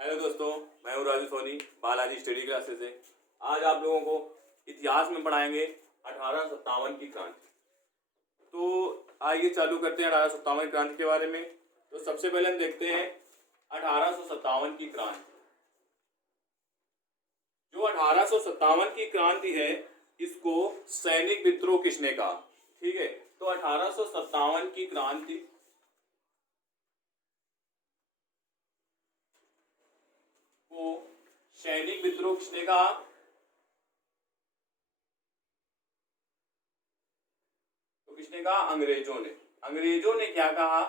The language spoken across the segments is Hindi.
हेलो दोस्तों, मैं हूँ राजू सोनी, बालाजी स्टडी क्लासेस से। आज आप लोगों को इतिहास में पढ़ाएंगे 1857 की क्रांति। तो आइए चालू करते हैं 1857 की क्रांति के बारे में। तो सबसे पहले हम देखते हैं 1857 की क्रांति। जो 1857 की क्रांति है, इसको सैनिक विद्रोह किसने कहा? ठीक है, तो 1857 की क्रांति को सैनिक विद्रोह किसने कहा? तो किसने कहा? अंग्रेजों ने। अंग्रेजों ने क्या कहा?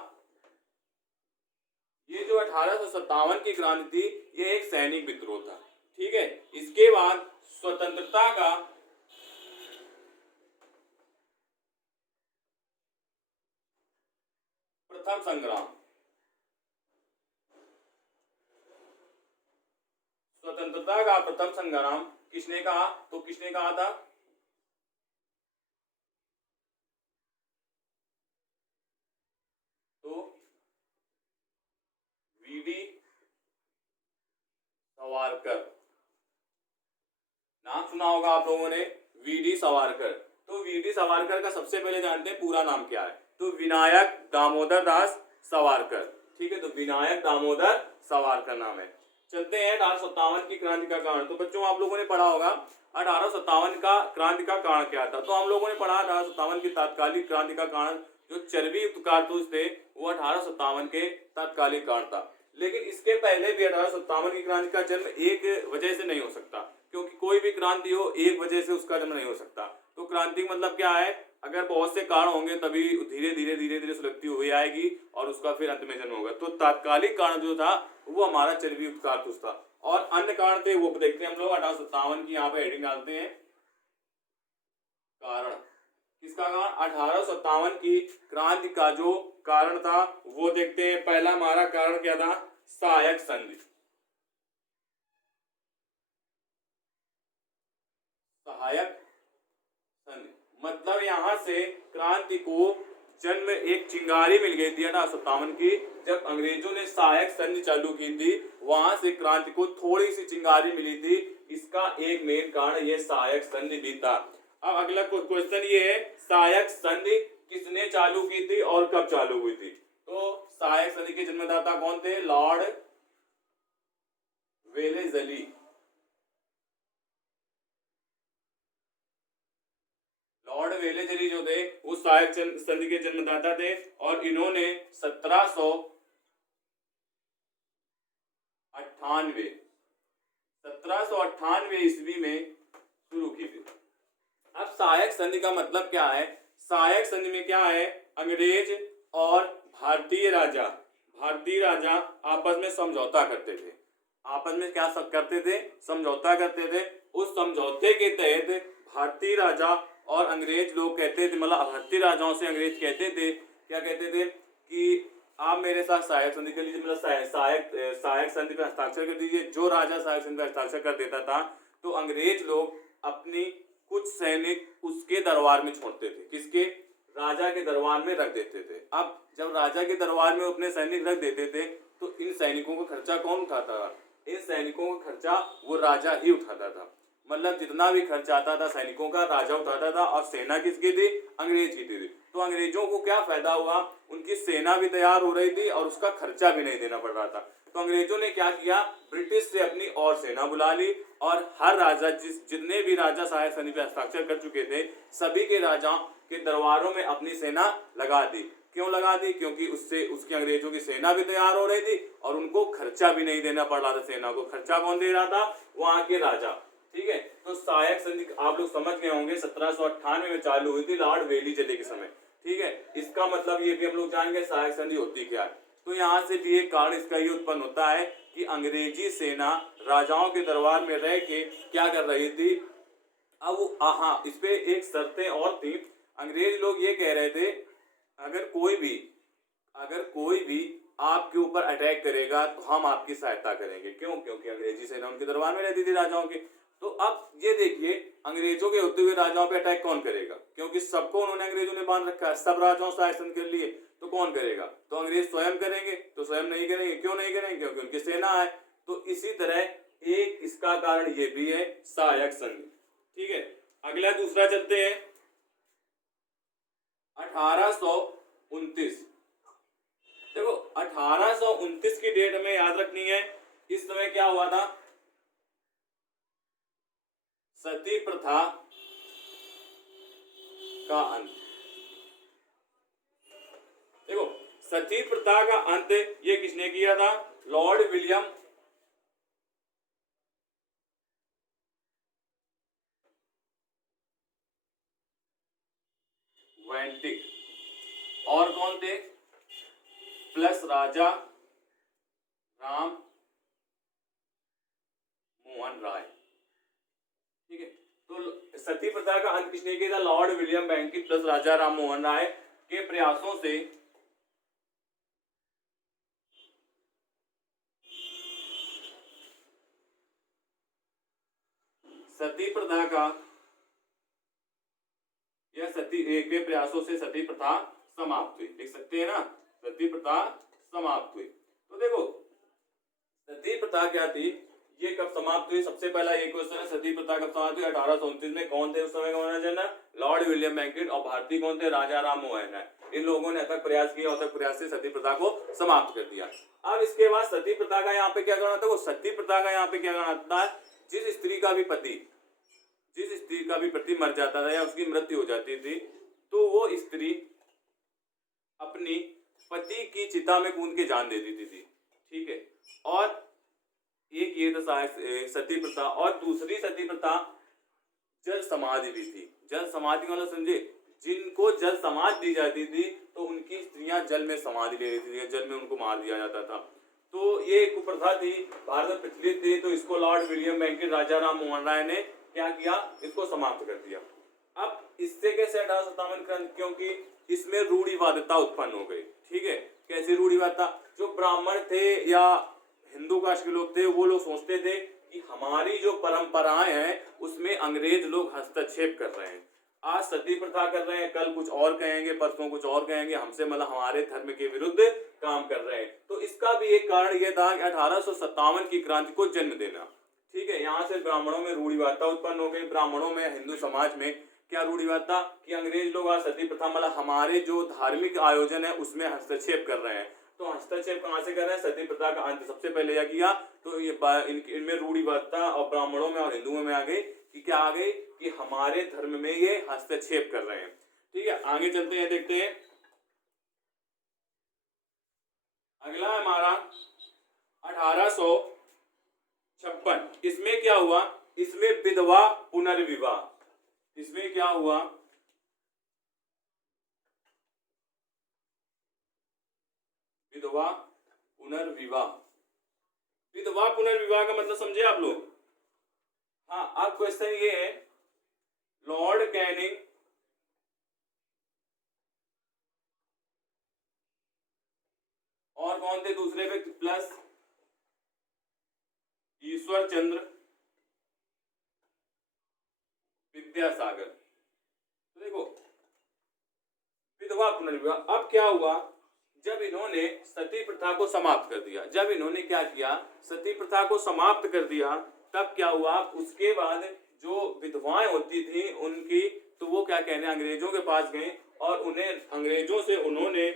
ये जो 1857 की क्रांति थी, ये एक सैनिक विद्रोह था। ठीक है, इसके बाद स्वतंत्रता का प्रथम संग्राम, स्वतंत्रता का प्रथम संग्राम किसने कहा? तो किसने कहा था? तो वीडी सावरकर। नाम सुना होगा आप लोगों ने, वीडी सावरकर। तो वीडी सावरकर का सबसे पहले जानते हैं पूरा नाम क्या है। तो विनायक दामोदर दास सावरकर। ठीक है, तो विनायक दामोदर सावरकर नाम है। चलते हैं 1857 की क्रांति का कारण। तो बच्चों, आप लोगों ने पढ़ा होगा 1857 का क्रांति का कारण क्या था। तो हम लोगों ने पढ़ा 1857 की तात्कालिक क्रांति का कारण जो चर्बी युक्त कारतूस थे, वो 1857 के तात्कालिक कारण था। लेकिन इसके पहले भी 1857 की क्रांति का जन्म एक वजह से नहीं हो सकता, क्योंकि कोई भी क्रांति हो एक वजह से उसका जन्म नहीं हो सकता। तो क्रांति मतलब क्या है? अगर बहुत से कारण होंगे तभी धीरे धीरे धीरे धीरे सुलगती हुई आएगी और उसका फिर अंत में जन्म होगा। तो तात्कालिक कारण जो था वो हमारा चर्बी युक्त कारतूस था, और अन्य कारण थे वो देखते हैं हम लोग। 1857 की यहाँ पे हेडिंग डालते हैं कारण। किसका कारण? 1857 की क्रांति का जो कारण था वो देखते हैं। पहला हमारा कारण क्या था? सहायक संधि। सहायक संधि मतलब यहाँ से क्रांति को जन्म एक चिंगारी मिल गई थी 1857 की। जब अंग्रेजों ने सहायक संधि चालू की थी, वहां से क्रांति को थोड़ी सी चिंगारी मिली थी। इसका एक मेन कारण ये सहायक संधि भी था। अब अगला क्वेश्चन ये है, सहायक संधि किसने चालू की थी और कब चालू हुई थी? तो सहायक संधि के जन्मदाता कौन थे? Lord Wellesley. लॉर्ड वेलेजली जो थे वो सहायक संधि के जन्मदाता थे, और इन्होंने 1798 ईस्वी में शुरू की थी। अब सहायक संधि का मतलब क्या है? सहायक संधि में क्या है? अंग्रेज और भारतीय राजा आपस में समझौता करते थे। आपस में क्या करते थे? समझौता करते थे। उस समझौते के तहत भारतीय राजा और अंग्रेज लोग कहते थे, मतलब भारतीय राजाओं से अंग्रेज कहते थे, क्या कहते थे कि आप मेरे साथ सहायक संधि कर लीजिए, मतलब सहायक संधि पर हस्ताक्षर कर दीजिए। जो राजा सहायक संधि पर हस्ताक्षर कर देता था तो अंग्रेज लोग अपनी कुछ सैनिक उसके दरबार में छोड़ते थे। किसके? राजा के दरबार में रख देते थे। अब जब राजा के दरबार में अपने सैनिक रख देते थे तो इन सैनिकों का खर्चा कौन उठाता था? इन सैनिकों का खर्चा वो राजा ही उठाता था। मतलब जितना भी खर्च आता था सैनिकों का, राजा उठाता था। और सेना किसकी थी? अंग्रेज की थी। तो अंग्रेजों को क्या फायदा हुआ? उनकी सेना भी तैयार हो रही थी और उसका खर्चा भी नहीं देना पड़ रहा था। तो अंग्रेजों ने क्या किया? ब्रिटिश से अपनी और सेना बुला ली, और हर राजा जितने भी राजा सहायक संधि पर हस्ताक्षर कर चुके थे, सभी के राजाओं के दरबारों में अपनी सेना लगा दी। क्यों लगा दी? क्योंकि उससे उसकी अंग्रेजों की सेना भी तैयार हो रही थी और उनको खर्चा भी नहीं देना पड़ रहा था। सेना को खर्चा कौन दे रहा था? वहां के राजा। ठीक है, तो सहायक संधि आप लोग समझ गए होंगे 1798 में चालू हुई थी लॉर्ड वेलीजली के समय। ठीक है, इसका मतलब ये भी हम लोग जानेंगे सहायक संधि होती क्या है। तो यहाँ से भी एक कारण इसका ये उत्पन्न होता है कि अंग्रेजी सेना राजाओं के दरबार में रह के क्या कर रही थी। अब हाँ, इस पे एक शर्तें और थी। अंग्रेज लोग ये कह रहे थे, अगर कोई भी आपके ऊपर अटैक करेगा तो हम आपकी सहायता करेंगे। क्यों? क्योंकि अंग्रेजी सेना उनके दरबार में रहती थी राजाओं के। तो अब ये देखिए, अंग्रेजों के होते हुए राजाओं पे अटैक कौन करेगा? क्योंकि सबको उन्होंने अंग्रेजों ने बांध रखा है, सब राजाओं से शासन कर लिए, तो कौन करेगा? तो अंग्रेज स्वयं करेंगे? तो स्वयं नहीं करेंगे। क्यों नहीं करेंगे? क्योंकि उनकी सेना है। तो इसी तरह एक इसका कारण ये भी है सहायक संधि। ठीक है, अगला दूसरा चलते हैं 1829। देखो 1829 की डेट हमें याद रखनी है। इस समय क्या हुआ था, सती प्रथा का अंत। देखो सती प्रथा का अंत ये किसने किया था, लॉर्ड विलियम वेंटिक और कौन थे, प्लस राजा राम मोहन राय। ठीक है, तो सती प्रथा का अंत किसने किया था, लॉर्ड विलियम बेंटिक प्लस राजा राम मोहन राय के प्रयासों से सती प्रथा का या सती के प्रयासों से सती प्रथा समाप्त हुई। लिख सकते हैं ना, सती प्रथा समाप्त हुई। तो देखो सती प्रथा क्या थी, ये कब समाप्त हुई, सबसे पहला ये क्वेश्चन है, सती प्रथा कब समाप्त हुई, 1829 में। कौन थे उस समय का जनरल, लॉर्ड विलियम बेंटिक, और भारतीय कौन थे, राजा राम मोहन राय। इन लोगों ने अथक प्रयास किया, अथक प्रयास से सती प्रथा को समाप्त कर दिया। अब इसके बाद सती प्रथा का यहाँ पे क्या करना था, वो सती प्रथा का यहाँ पे क्या करना था, जिस स्त्री का भी पति मर जाता था या उसकी मृत्यु हो जाती थी, तो वो स्त्री अपनी पति की चिता में कूद के जान दे देती थी। ठीक है, और एक ये तो सती प्रथा, और दूसरी सती प्रथा जल समाधि भी थी। जल समाधि मतलब समझे, जिनको जल समाधि दी जाती थी तो उनकी स्त्रियां जल में समाधि ले लेती थी, जल में उनको मार दिया जाता था। तो ये एक कुप्रथा थी, भारत में प्रचलित थी। तो इसको लॉर्ड विलियम बेंटिक, राजा राम मोहन राय ने क्या किया, इसको समाप्त कर दिया। अब इससे कैसे 1857 क्रांति, क्योंकि इसमें रूढ़िवादिता उत्पन्न हो गई। ठीक है, कैसी रूढ़िवादिता, जो ब्राह्मण थे या हिंदू कास्ट के लोग थे, वो लोग सोचते थे कि हमारी जो परंपराएं हैं उसमें अंग्रेज लोग हस्तक्षेप कर रहे हैं। आज सती प्रथा कर रहे हैं, कल कुछ और कहेंगे, परसों कुछ और कहेंगे, हमसे मतलब हमारे धर्म के विरुद्ध काम कर रहे हैं। तो इसका भी एक कारण यह था कि 1857 की क्रांति को जन्म देना। ठीक है, यहाँ से ब्राह्मणों में रूढ़िवादिता उत्पन्न हो गई। ब्राह्मणों में, हिंदू समाज में क्या रूढ़िवादिता कि अंग्रेज लोग आज सती प्रथा मतलब हमारे जो धार्मिक आयोजन है उसमें हस्तक्षेप कर रहे हैं। तो हस्तक्षेप कहाँ से कर रहे हैं, सती प्रथा का अंत सबसे पहले क्या किया, तो ये इनमें रूढ़िवादिता और ब्राह्मणों में और हिंदुओं में आ गई कि क्या आ गई कि हमारे धर्म में ये हस्तक्षेप कर रहे हैं। ठीक है, आगे चलते हैं, देखते हैं अगला हमारा 1856। इसमें क्या हुआ, इसमें विधवा पुनर्विवाह। इसमें क्या हुआ, विधवा पुनर्विवाह। विधवा पुनर्विवाह का मतलब समझे आप लोग। हाँ, अब क्वेश्चन ये है, लॉर्ड कैनिंग और कौन थे दूसरे व्यक्ति, प्लस ईश्वर चंद्र विद्यासागर। तो देखो विधवा पुनर्विवाह, अब क्या हुआ, जब इन्होंने सती प्रथा को समाप्त कर दिया, जब इन्होंने क्या किया, सती प्रथा को समाप्त कर दिया, तब क्या हुआ, उसके बाद जो विधवाएं होती थी उनकी, तो वो क्या कहने अंग्रेजों के पास गए और उन्हें अंग्रेजों से, उन्होंने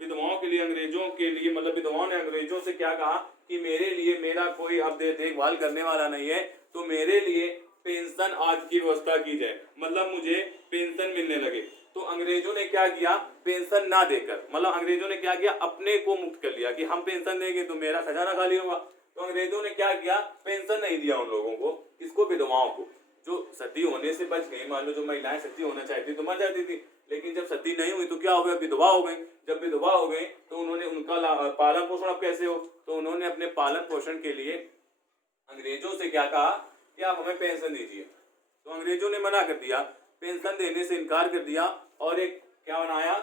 विधवाओं के लिए, अंग्रेजों के लिए मतलब विधवाओं ने अंग्रेजों से क्या कहा कि मेरे लिए, मेरा कोई अब देखभाल करने वाला नहीं है, तो मेरे लिए पेंशन आदि की व्यवस्था की जाए, मतलब मुझे पेंशन मिलने लगे। तो अंग्रेजों ने क्या किया, पेंशन ना देकर, मतलब अंग्रेजों ने क्या किया, अपने को मुक्त कर लिया कि हम पेंशन देंगे तो मेरा खजाना खाली होगा। तो अंग्रेजों ने क्या किया, पेंशन नहीं दिया उन लोगों को, इसको विधवाओं को, जो सती होने से बच गई। मान लो जो महिलाएं सती होना चाहती तो मर जाती थी, लेकिन जब सती नहीं हुई तो क्या हो गया, विधवा हो गई। जब विधवा हो गई तो उन्होंने उनका पालन पोषण अब कैसे हो, तो उन्होंने अपने पालन पोषण के लिए अंग्रेजों से क्या कहा कि आप हमें पेंशन दीजिए। तो अंग्रेजों ने मना कर दिया, पेंशन देने से इनकार कर दिया, और एक क्या बनाया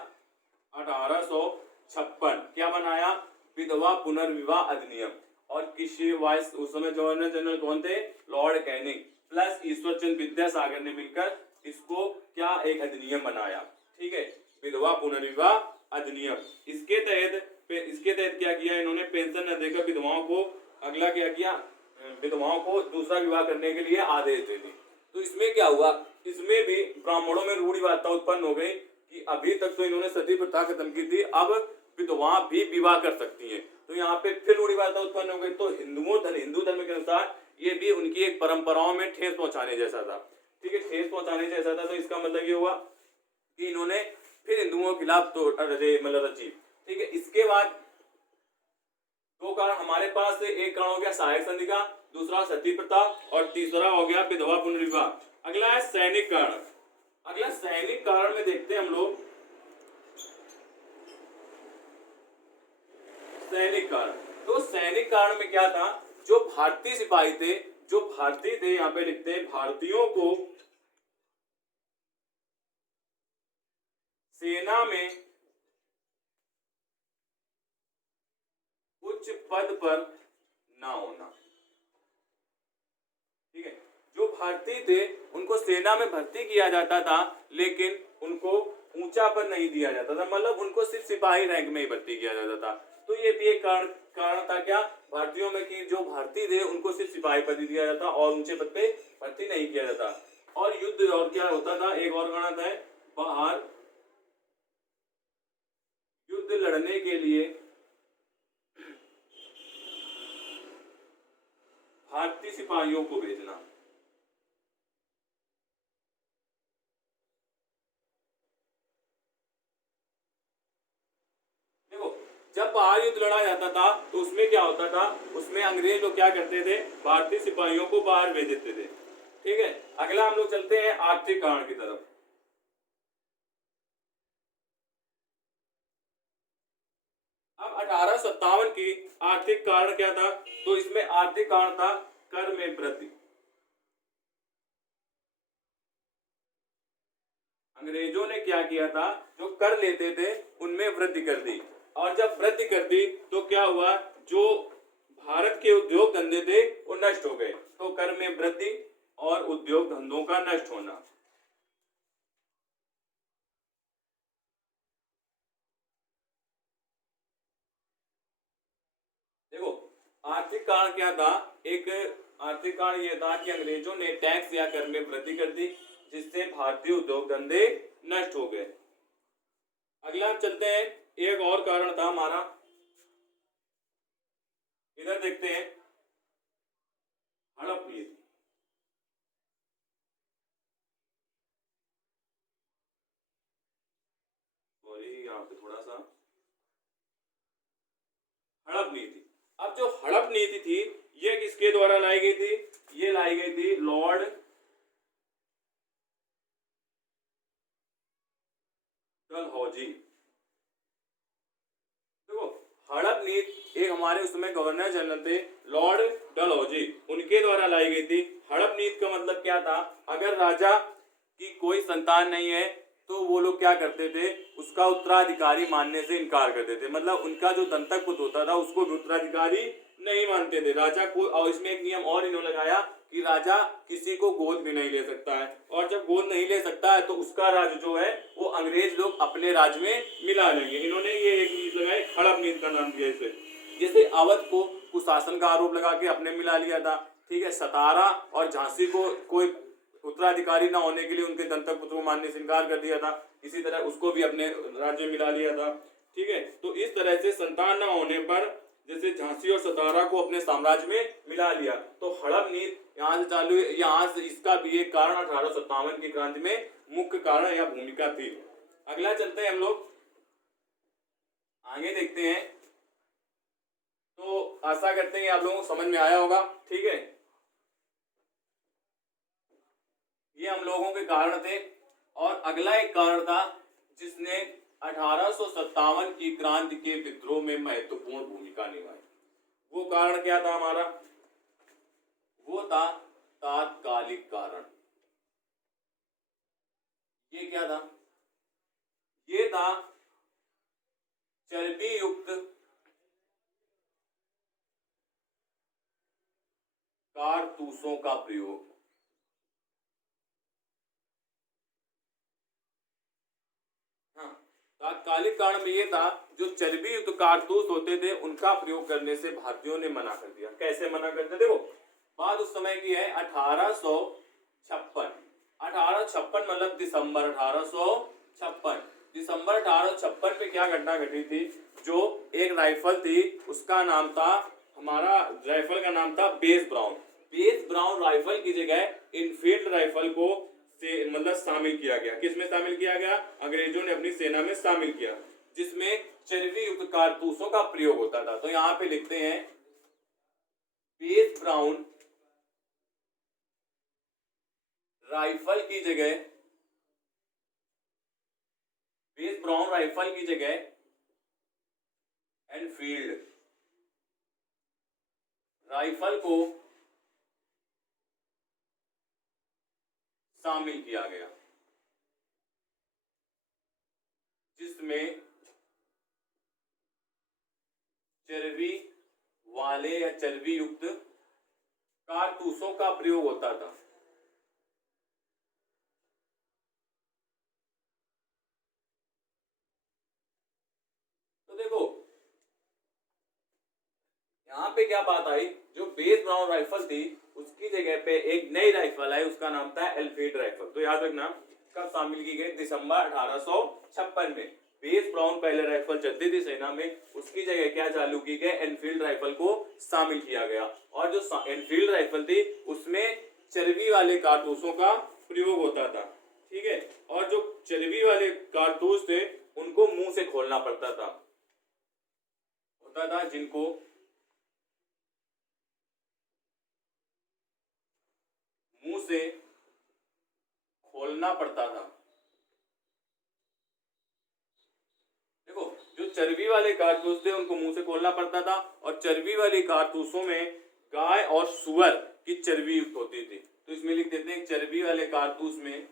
1856 क्या बनाया, विधवा पुनर्विवाह अधिनियम। और किसी वाइस उस समय गवर्नर जनरल कौन थे, Lord Canning plus Ishwar Chandra Vidyasagar ने मिलकर इसको क्या एक अधिनियम बनाया। ठीक है, विधवा पुनर्विवाह अधिनियम। इसके तहत क्या किया इन्होंने, पेंशन न देकर विधवाओं को अगला क्या किया, विधवाओं को दूसरा विवाह करने के लिए आदेश दे दी। तो इसमें क्या हुआ, इसमें भी ब्राह्मणों में रूढ़िवादिता उत्पन्न हो गई कि अभी तक तो इन्होंने सती प्रथा खत्म की थी, अब विधवा भी विवाह कर सकती हैं। तो यहाँ पे फिर रूढ़िवादिता उत्पन्न हो गई। तो हिंदू धर्म के अनुसार ये भी उनकी एक परंपराओं में ठेस पहुंचाने जैसा था। ठीक है, ठेस पहुंचाने जैसा था। तो इसका मतलब ये हुआ कि इन्होंने फिर हिंदुओं के खिलाफ तो मतलब रची। ठीक है, इसके बाद दो कारण हमारे पास, एक कारण हो गया सहायक संधि का, दूसरा सती प्रथा और तीसरा हो गया विधवा पुनर्विवाह। अगला है सैनिक कारण। अगला सैनिक कारण में देखते हैं हम लोग सैनिक कारण। तो सैनिक कारण में क्या था, जो भारतीय सिपाही थे, जो भारतीय थे, यहाँ पे लिखते हैं भारतीयों को सेना में उच्च पद पर ना होना। ठीक है, जो भारतीय थे उनको सेना में भर्ती किया जाता था, लेकिन उनको ऊंचा पद नहीं दिया जाता था, मतलब उनको सिर्फ सिपाही रैंक में ही भर्ती किया जाता था। तो ये भी एक कारण था क्या, भारतीयों में, कि जो भारतीय थे उनको सिर्फ सिपाही पद दिया जाता और ऊंचे पद पे भर्ती नहीं किया जाता। और युद्ध और क्या होता था, एक और कारण है, बाहर युद्ध लड़ने के लिए भारतीय सिपाहियों को भेजना। देखो, जब बाहर युद्ध लड़ा जाता था तो उसमें क्या होता था, उसमें अंग्रेज लोग क्या करते थे, भारतीय सिपाहियों को बाहर भेज देते थे। ठीक है, अगला हम लोग चलते हैं आर्थिक कारण की तरफ। अब 1857 की आर्थिक कारण क्या था, तो इसमें आर्थिक कारण था कर में वृद्धि। अंग्रेजों ने क्या किया था, जो कर लेते थे उनमें वृद्धि कर दी, और जब वृद्धि कर दी तो क्या हुआ, जो भारत के उद्योग धंधे थे वो नष्ट हो गए। तो कर में वृद्धि और उद्योग धंधों का नष्ट होना। देखो, आर्थिक कारण क्या था, एक आर्थिक कारण यह था कि अंग्रेजों ने टैक्स या कर में वृद्धि कर दी, जिससे भारतीय उद्योग धंधे नष्ट हो गए। अगला हम चलते हैं, एक और कारण था हमारा, इधर देखते हैं, हड़प नीति। सॉरी, यहाँ पे थोड़ा सा हड़प नीति। अब जो हड़प नीति थी ये किसके द्वारा लाई गई थी, ये लाई गई थी लॉर्ड डलहौजी। देखो, हड़प नीति एक हमारे उसमें गवर्नर जनरल थे लॉर्ड डलहौजी, उनके द्वारा लाई गई थी। हड़प नीति का मतलब क्या था, अगर राजा की कोई संतान नहीं है तो वो लोग क्या करते थे, उसका उत्तराधिकारी मानने से इनकार करते थे, मतलब उनका जो दंतक पुत्र होता था उसको भी उत्तराधिकारी नहीं मानते थे राजा को। और इसमें एक नियम और इन्होंने लगाया कि राजा किसी को गोद भी नहीं ले सकता है, और जब गोद नहीं ले सकता है तो उसका राज जो है वो अंग्रेज लोग अपने राज में मिला लेंगे। इन्होंने ये एक नीति लगाई, हड़प नीति का नाम दिया इसे। जैसे अवध को कुशासन का आरोप लगा के अपने मिला लिया था। ठीक है, सतारा और झांसी को कोई उत्तराधिकारी ना होने के लिए उनके दंतक पुत्र को मानने से इनकार कर दिया था, इसी तरह उसको भी अपने राज्य में मिला लिया था। ठीक है, तो इस तरह से संतान न होने पर जैसे झांसी और सतारा को अपने साम्राज्य में मिला लिया। तो हड़प नीति यहाँ से चालू, यहाँ से इसका भी एक कारण 1857 की क्रांति में मुख्य कारण या भूमिका थी। अगला चलते हैं हम लोग आगे देखते हैं। तो आशा करते हैं आप लोगों को समझ में आया होगा। ठीक है, ये हम लोगों के कारण थे। और अगला एक कारण था जिसने 1857 की क्रांति के विद्रोह में महत्वपूर्ण भूमिका निभाई। वो कारण क्या था हमारा, वो था तात्कालिक कारण। ये क्या था, ये था चर्बी युक्त कारतूसों का प्रयोग। हाँ, तात्कालिक कारण में ये था, जो चर्बी युक्त कारतूस होते थे उनका प्रयोग करने से भारतीयों ने मना कर दिया। कैसे मना करते? देखो बात उस समय की है 1856। 1856 मतलब दिसंबर 1856। दिसंबर 1856 में क्या घटना घटी थी? जो एक राइफल थी उसका नाम था, हमारा राइफल का नाम था base brown. Base brown rifle की जगह इनफील्ड राइफल को मतलब शामिल किया गया। किसमें शामिल किया गया? अंग्रेजों ने अपनी सेना में शामिल किया, जिसमें चर्बी युक्त कारतूसों का प्रयोग होता था। तो यहां पे लिखते हैं बेस ब्राउन राइफल की जगह, बेस ब्राउन राइफल की जगह एनफील्ड राइफल को शामिल किया गया, जिसमें चर्बी वाले या चर्बी युक्त कारतूसों का प्रयोग होता था। तो देखो यहां पे क्या बात आई, जो बेस ब्राउन राइफल थी उसकी जगह पे एक नई राइफल आई, उसका नाम था एनफील्ड राइफल। तो याद रखना कब शामिल की गई? दिसंबर 1856 में। बेस ब्राउन पहले राइफल चलती थी सेना में, उसकी जगह क्या चालू की गई? एनफील्ड राइफल को शामिल किया गया। और जो एनफील्ड राइफल थी उसमें चर्बी वाले कारतूसों का प्रयोग होता था, ठीक है। और जो चर्बी वाले कारतूस थे उनको मुंह से खोलना पड़ता था, होता था जिनको मुंह से खोलना पड़ता था। देखो जो चर्बी वाले कारतूस थे उनको मुंह से खोलना पड़ता था, और चर्बी वाली कारतूसों में गाय और सुअर की चर्बी युक्त होती थी। तो इसमें लिख देते हैं चर्बी वाले कारतूस में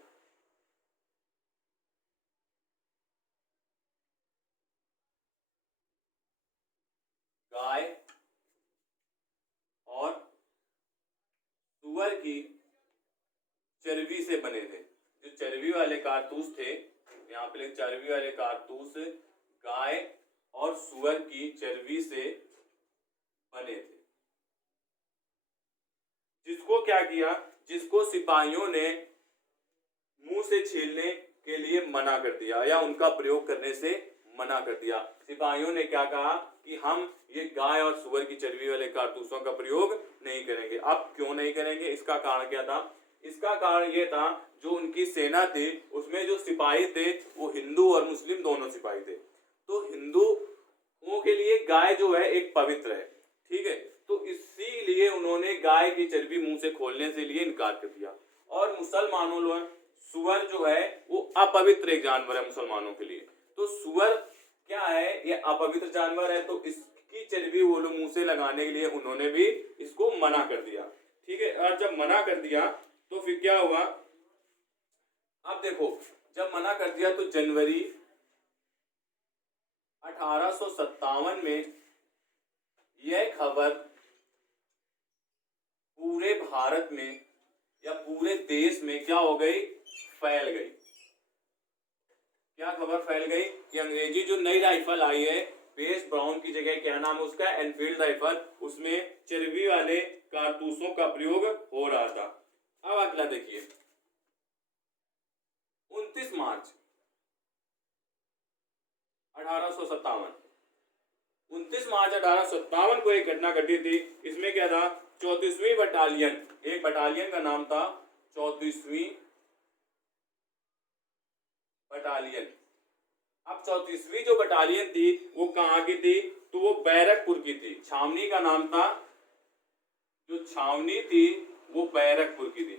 गाय और सुअर की चर्बी से बने थे। जो चर्बी वाले कारतूस थे, यहाँ पे चर्बी वाले कारतूस गाय और सुअर की चर्बी से बने थे। जिसको क्या किया? जिसको सिपाहियों ने मुंह से छीलने के लिए मना कर दिया या उनका प्रयोग करने से मना कर दिया। सिपाहियों ने क्या कहा कि हम ये गाय और सुअर की चर्बी वाले कारतूसों का प्रयोग नहीं करेंगे। अब क्यों नहीं करेंगे? इसका कारण क्या था? इसका कारण ये था, जो उनकी सेना थी उसमें जो सिपाही थे वो हिंदू और मुस्लिम दोनों सिपाही थे। तो हिंदुओं के लिए गाय जो है एक पवित्र है, ठीक है। तो इसीलिए उन्होंने गाय की चर्बी मुंह से खोलने से लिए इनकार कर दिया। और मुसलमानों लोग सुअर जो है वो अपवित्र एक जानवर है मुसलमानों के लिए। तो सुअर क्या है? ये अपवित्र जानवर है, तो इसकी चर्बी वो लोग मुंह से लगाने के लिए उन्होंने भी इसको मना कर दिया, ठीक है। और जब मना कर दिया तो फिर क्या हुआ? अब देखो जब मना कर दिया तो जनवरी 1857 में यह खबर पूरे भारत में या पूरे देश में क्या हो गई? फैल गई। क्या खबर फैल गई? कि अंग्रेजी जो नई राइफल आई है बेस ब्राउन की जगह क्या नाम है उसका? एनफील्ड राइफल, उसमें चर्बी वाले कारतूसों का प्रयोग हो रहा था। अब अगला देखिए 29 मार्च 1857। 29 मार्च 1857 को एक घटना घटी थी। इसमें क्या था? 34वीं बटालियन, एक बटालियन का नाम था 34वीं बटालियन। अब 34वीं जो बटालियन थी वो कहाँ की थी? तो वो बैरकपुर की थी। छावनी का नाम था, जो छावनी थी वो बैरकपुर की थी।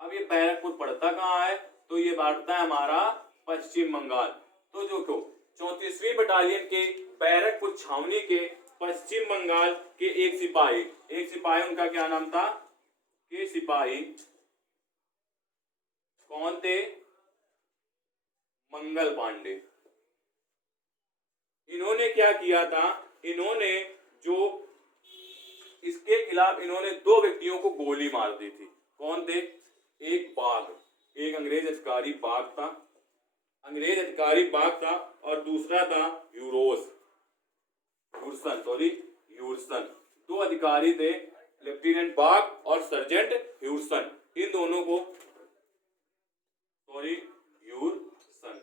अब ये बैरकपुर पड़ता कहाँ है? तो ये पड़ता है हमारा पश्चिम बंगाल। तो जो 34वीं बटालियन के बैरकपुर छावनी के पश्चिम बंगाल के एक सिपाही उनका क्या नाम था? के सिपाही कौन थे? मंगल पांडे। इन्होंने क्या किया था? इन्होंने जो इसके खिलाफ इन्होंने दो व्यक्तियों को गोली मार दी थी। कौन थे? एक बाघ, एक अंग्रेज अधिकारी बाघ था। अंग्रेज अधिकारी बाग था और दूसरा था ह्यूर्सन। दो अधिकारी थे, लेफ्टिनेंट बाग और सर्जेंट ह्यूर्सन। इन दोनों को ह्यूर्सन,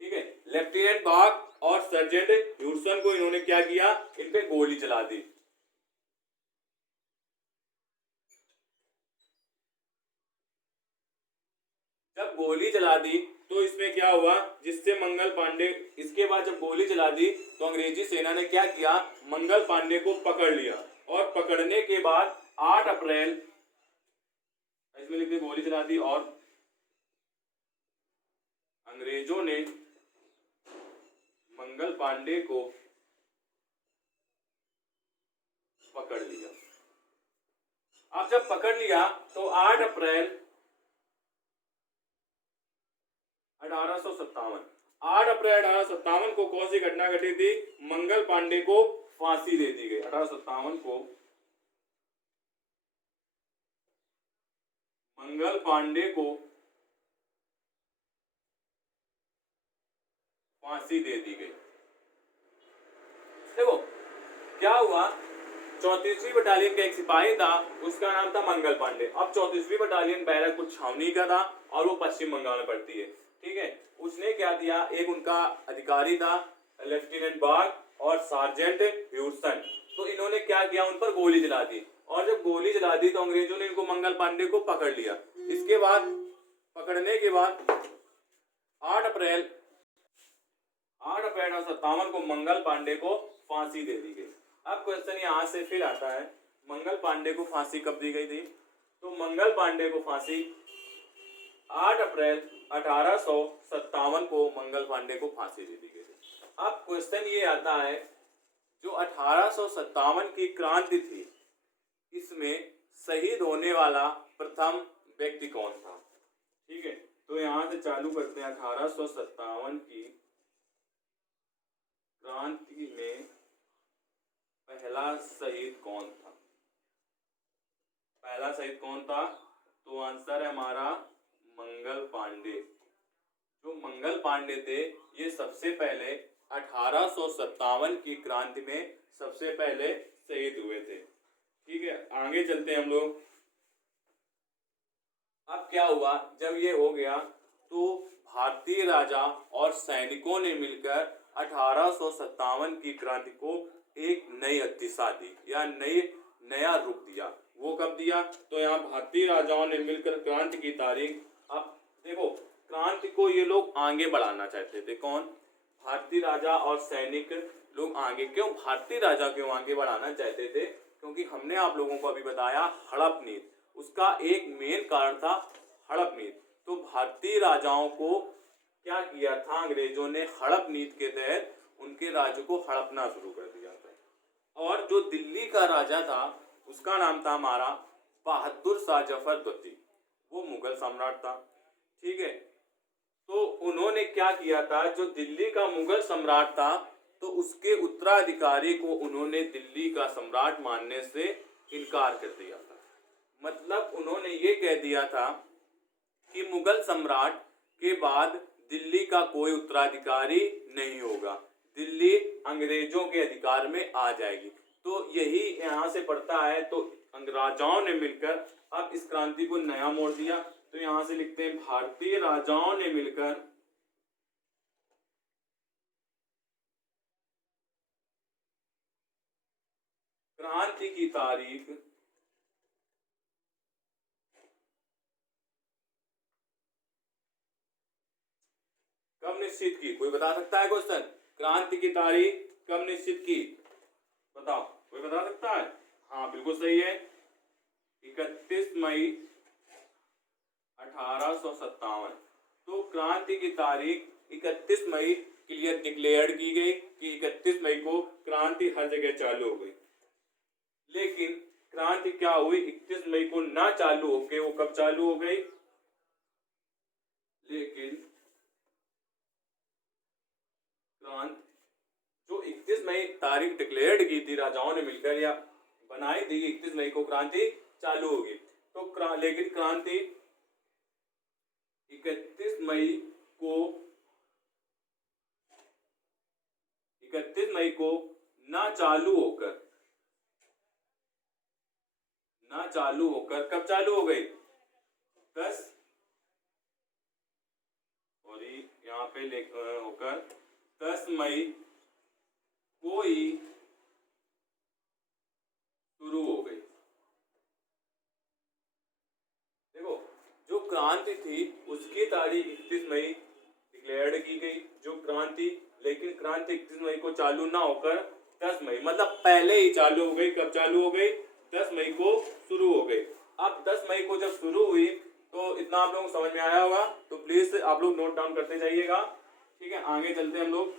ठीक है, लेफ्टिनेंट बाग और सर्जेंट ह्यूर्सन को इन्होंने क्या किया, इन पे गोली चला दी। जब गोली चला दी तो इसमें क्या हुआ, जिससे मंगल पांडे, इसके बाद जब गोली चला दी तो अंग्रेजी सेना ने क्या किया, मंगल पांडे को पकड़ लिया। और पकड़ने के बाद 8 अप्रैल, इसमें लिखते गोली चला दी और अंग्रेजों ने मंगल पांडे को पकड़ लिया। अब जब पकड़ लिया तो 8 अप्रैल 1857 को कौन सी घटना घटी थी, मंगल पांडे को फांसी दे दी गई। 1857 को मंगल पांडे को फांसी दे दी गई। देखो क्या हुआ, 34वीं बटालियन का एक सिपाही था, उसका नाम था मंगल पांडे। अब 34वीं बटालियन बैरकपुर छावनी का था और वो पश्चिम बंगाल में पड़ती है, ठीक है। उसने क्या किया, एक उनका अधिकारी था लेफ्टिनेंट बाग और सार्जेंट ह्यूर्सन, तो इन्होंने क्या किया, उन पर गोली चला दी। और जब गोली चला दी तो अंग्रेजों ने इनको मंगल पांडे को पकड़ लिया। इसके बाद पकड़ने के बाद 8 अप्रैल 1857 को मंगल पांडे को फांसी दे दी गई। अब क्वेश्चन यहाँ से फिर आता है, मंगल पांडे को फांसी कब दी गई थी, तो मंगल पांडे को फांसी 8 अप्रैल 1857 को मंगल पांडे को फांसी दे दी गई थी। अब क्वेश्चन ये आता है, जो 1857 की क्रांति थी, इसमें शहीद होने वाला प्रथम व्यक्ति कौन था, ठीक है। तो यहां से चालू करते हैं। 1857 की क्रांति में पहला शहीद कौन था, पहला शहीद कौन था, तो आंसर है हमारा मंगल पांडे। जो मंगल पांडे थे, ये सबसे पहले 1857 की क्रांति में सबसे पहले शहीद हुए थे, ठीक है। आगे चलते हैं हम लोग। अब क्या हुआ, जब ये हो गया तो भारतीय राजा और सैनिकों ने मिलकर 1857 की क्रांति को एक नई दिशा दी या नया रूप दिया। वो कब दिया, तो यहाँ भारतीय राजाओं ने मिलकर क्रांति की तारीख, अब देखो क्रांति को ये लोग आगे बढ़ाना चाहते थे। कौन, भारतीय राजा और सैनिक लोग आगे। क्यों भारतीय राजा क्यों आगे बढ़ाना चाहते थे, क्योंकि हमने आप लोगों को अभी बताया हड़प नीति, उसका एक मेन कारण था हड़प नीति। तो भारतीय राजाओं को क्या किया था, अंग्रेजों ने हड़प नीति के तहत उनके राज्य को हड़पना शुरू कर दिया था। और जो दिल्ली का राजा था उसका नाम था हमारा बहादुर शाह जफर द्वितीय, वो मुगल सम्राट था, ठीक है। तो उन्होंने क्या किया था, जो दिल्ली का मुगल सम्राट था, तो उसके उत्तराधिकारी को उन्होंने दिल्ली का सम्राट मानने से इनकार कर दिया था। मतलब उन्होंने ये कह दिया था कि मुगल सम्राट के बाद दिल्ली का कोई उत्तराधिकारी नहीं होगा, दिल्ली अंग्रेजों के अधिकार में आ जाएगी। तो यही यहाँ से पड़ता है। तो राजाओं ने मिलकर अब इस क्रांति को नया मोड़ दिया। तो यहाँ से लिखते हैं, भारतीय राजाओं ने मिलकर क्रांति की तारीख कब निश्चित की, कोई बता सकता है क्वेश्चन, क्रांति की तारीख कब निश्चित की, बताओ, कोई बता सकता है। हाँ बिल्कुल सही है, 31 मई 1857। तो क्रांति की तारीख 31 मई के लिए डिक्लेयर की गई कि 31 मई को क्रांति हर जगह चालू हो गई। लेकिन क्रांति क्या हुई, 31 मई को ना चालू होके वो कब चालू हो गई, लेकिन क्रांति जो 31 मई तारीख डिक्लेयर्ड की थी राजाओं ने मिलकर या बनाई थी, 31 मई को क्रांति चालू होगी। तो लेकिन क्रांति 31 मई को 31 मई को ना चालू होकर कब चालू हो गई? 10 और यहाँ पे होकर 10 मई को ही शुरू हो गई। देखो, जो क्रांति थी उसकी तारीख 31 मई डिक्लेयर्ड की गई, जो क्रांति, लेकिन क्रांति 31 मई को चालू ना होकर 10 मई, मतलब पहले ही चालू हो गई। कब चालू हो गई? 10 मई को शुरू हो गई। अब 10 मई को जब शुरू हुई तो इतना आप लोगों को समझ में आया होगा, तो प्लीज आप लोग नोट डाउन करते जाइएगा। ठीक है, आगे चलते हैं हम लोग।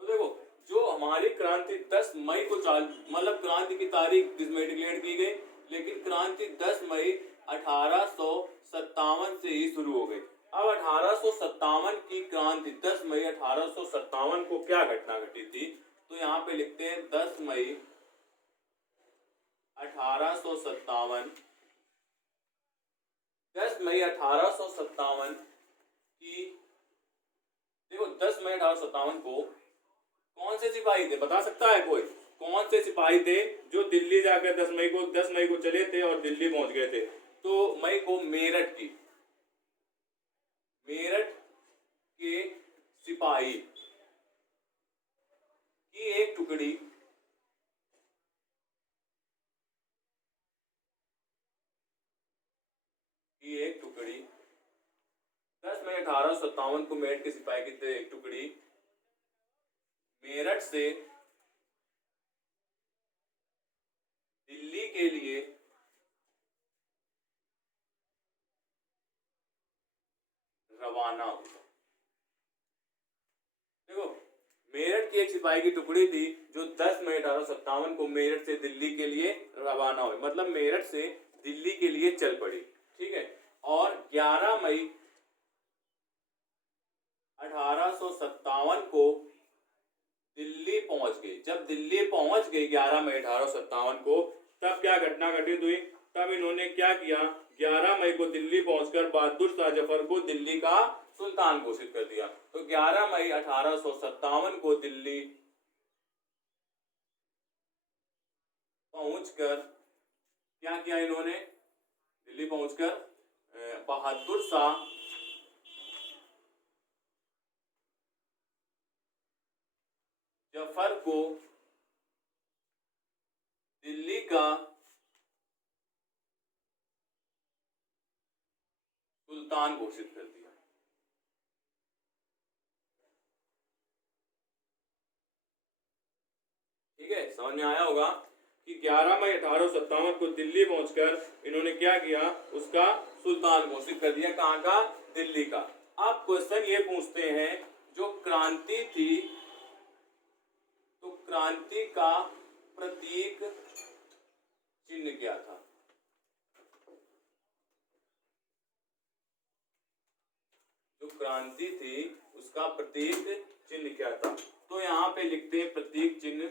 तो देखो, जो हमारी क्रांति 10 मई को मतलब क्रांति की तारीख 10 मई डिक्लेयर की गई, लेकिन क्रांति 10 मई 1857 से ही शुरू हो गई। अब 1857 की क्रांति, 10 मई 1857 को क्या घटना घटी थी? तो यहाँ पे लिखते हैं 10 मई 1857। 10 मई 1857 की, देखो 10 मई 1857 को कौन से सिपाही थे, बता सकता है कोई? कौन से सिपाही थे जो दिल्ली जाकर 10 मई को चले थे और दिल्ली पहुंच गए थे? तो मई को मेरठ के सिपाही की एक टुकड़ी की एक टुकड़ी 10 मई 1857 को मेरठ के सिपाही की एक टुकड़ी मेरठ से दिल्ली के लिए रवाना हुआ। देखो, मेरठ की एक सिपाही की टुकड़ी थी जो 10 मई 1857 को मेरठ से दिल्ली के लिए रवाना हुई, मतलब मेरठ से दिल्ली के लिए चल पड़ी। ठीक है, और 11 मई 1857 को दिल्ली पहुंच गई। जब दिल्ली पहुंच गई 11 मई 1857 को, तब क्या घटना घटित हुई? तब इन्होंने क्या किया? 11 मई को दिल्ली पहुंचकर बहादुर शाह जफर को दिल्ली का सुल्तान घोषित कर दिया। तो 11 मई 1857 को दिल्ली पहुंचकर क्या किया इन्होंने? दिल्ली पहुंचकर बहादुर शाह जफर को दिल्ली का सुल्तान घोषित कर दिया। ठीक है, समझ में आया होगा कि 11 मई 1857 को दिल्ली पहुंचकर इन्होंने क्या किया? उसका सुल्तान घोषित कर दिया। कहाँ का? दिल्ली का। अब क्वेश्चन ये पूछते हैं, जो क्रांति थी, तो क्रांति का प्रतीक चिन्ह क्या था? जो क्रांति थी उसका प्रतीक चिन्ह क्या था? तो यहाँ पे लिखते हैं प्रतीक चिन्ह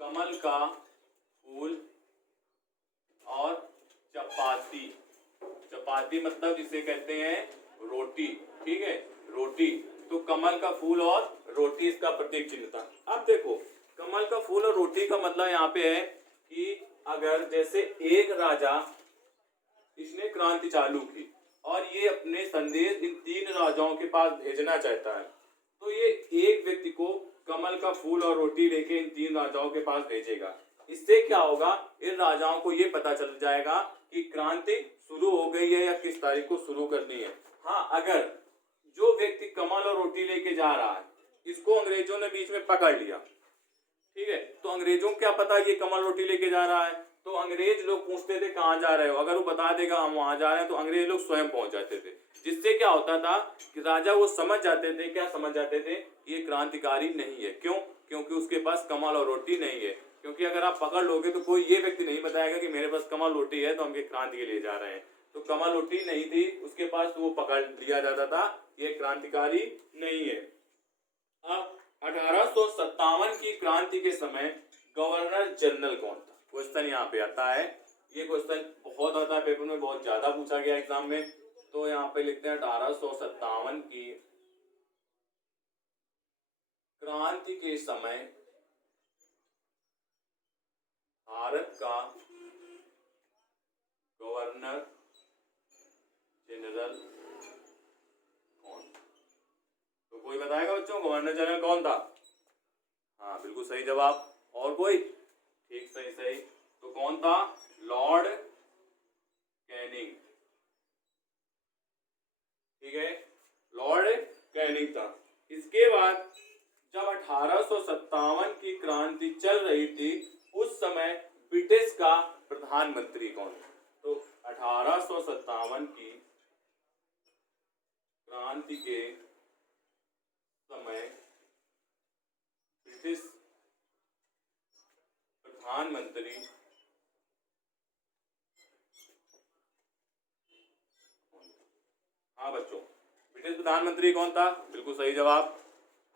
कमल का फूल और चपाती। चपाती मतलब जिसे कहते हैं रोटी। ठीक है, रोटी। तो कमल का फूल और रोटी इसका प्रतीक चिन्ह था। अब देखो, कमल का फूल और रोटी का मतलब यहाँ पे है कि अगर जैसे एक राजा, इसने क्रांति चालू की और ये अपने संदेश इन 3 राजाओं के पास भेजना चाहता है, तो ये एक व्यक्ति को कमल का फूल और रोटी लेके इन 3 राजाओं के पास भेजेगा। इससे क्या होगा? इन राजाओं को ये पता चल जाएगा कि क्रांति शुरू हो गई है या किस तारीख को शुरू करनी है। हाँ, अगर जो व्यक्ति कमल और रोटी लेके जा रहा है, इसको अंग्रेजों ने बीच में पकड़ लिया, ठीक है, तो अंग्रेजों को क्या पता ये कमल रोटी लेके जा रहा है? तो अंग्रेज लोग पूछते थे कहाँ जा रहे हो? अगर वो बता देगा हम वहां जा रहे हैं, तो अंग्रेज लोग स्वयं पहुंच जाते थे। जिससे क्या होता था कि राजा वो समझ जाते थे, क्या समझ जाते थे? ये क्रांतिकारी नहीं है। क्यों? क्योंकि उसके पास कमल और रोटी नहीं है। क्योंकि अगर आप पकड़ लोगे तो कोई ये व्यक्ति नहीं बताएगा कि मेरे पास कमल रोटी है तो हम ये क्रांति के लिए जा रहे हैं। तो कमल रोटी नहीं थी उसके पास, तो वो पकड़ लिया जाता था, ये क्रांतिकारी नहीं है। अब 1857 की क्रांति के समय गवर्नर जनरल कौन था? क्वेश्चन यहाँ पे आता है। ये क्वेश्चन बहुत आता है पेपर में, बहुत ज्यादा पूछा गया एग्जाम में। तो यहाँ पे लिखते हैं 1857 की क्रांति के समय भारत का गवर्नर जनरल कौन? तो कोई बताएगा बच्चों गवर्नर जनरल कौन था? हाँ बिल्कुल सही जवाब। और कोई? ठीक, सही सही। तो कौन था? Lord Canning. ठीक है, लॉर्ड कैनिंग था। इसके बाद जब 1857 की क्रांति चल रही थी उस समय ब्रिटिश का प्रधानमंत्री कौन था? तो 1857 की क्रांति के समय ब्रिटिश प्रधानमंत्री हाँ बच्चों, ब्रिटिश प्रधानमंत्री कौन था? बिल्कुल सही जवाब।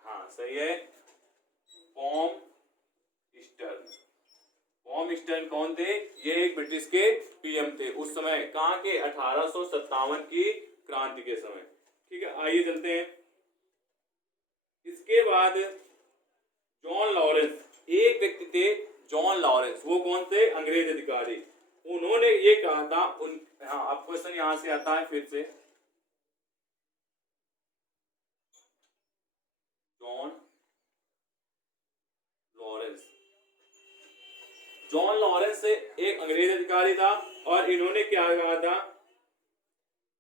हाँ सही है, पॉम ईस्टर्न। पॉम ईस्टर्न कौन थे? ये एक ब्रिटिश के पीएम थे उस समय। कहाँ के? 1857 की क्रांति के समय। ठीक है, आइए चलते हैं। इसके बाद जॉन लॉरेंस, एक व्यक्ति थे जॉन लॉरेंस। वो कौन थे? अंग्रेज अधिकारी। उन्होंने ये कहा था हाँ अब क्वेश्चन यहां से आता है फिर से। जॉन लॉरेंस, जॉन लॉरेंस एक अंग्रेज अधिकारी था और इन्होंने क्या कहा था?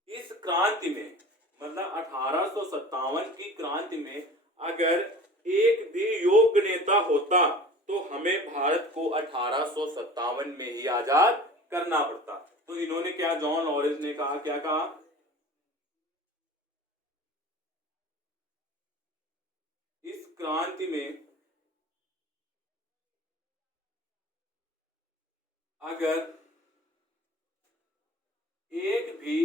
इस क्रांति में मतलब 1857 की क्रांति में अगर एक भी योग्य नेता होता तो हमें भारत को 1857 में ही आजाद करना पड़ता। तो इन्होंने क्या, जॉन लॉरेंस ने कहा, क्या कहा? इस क्रांति में अगर एक भी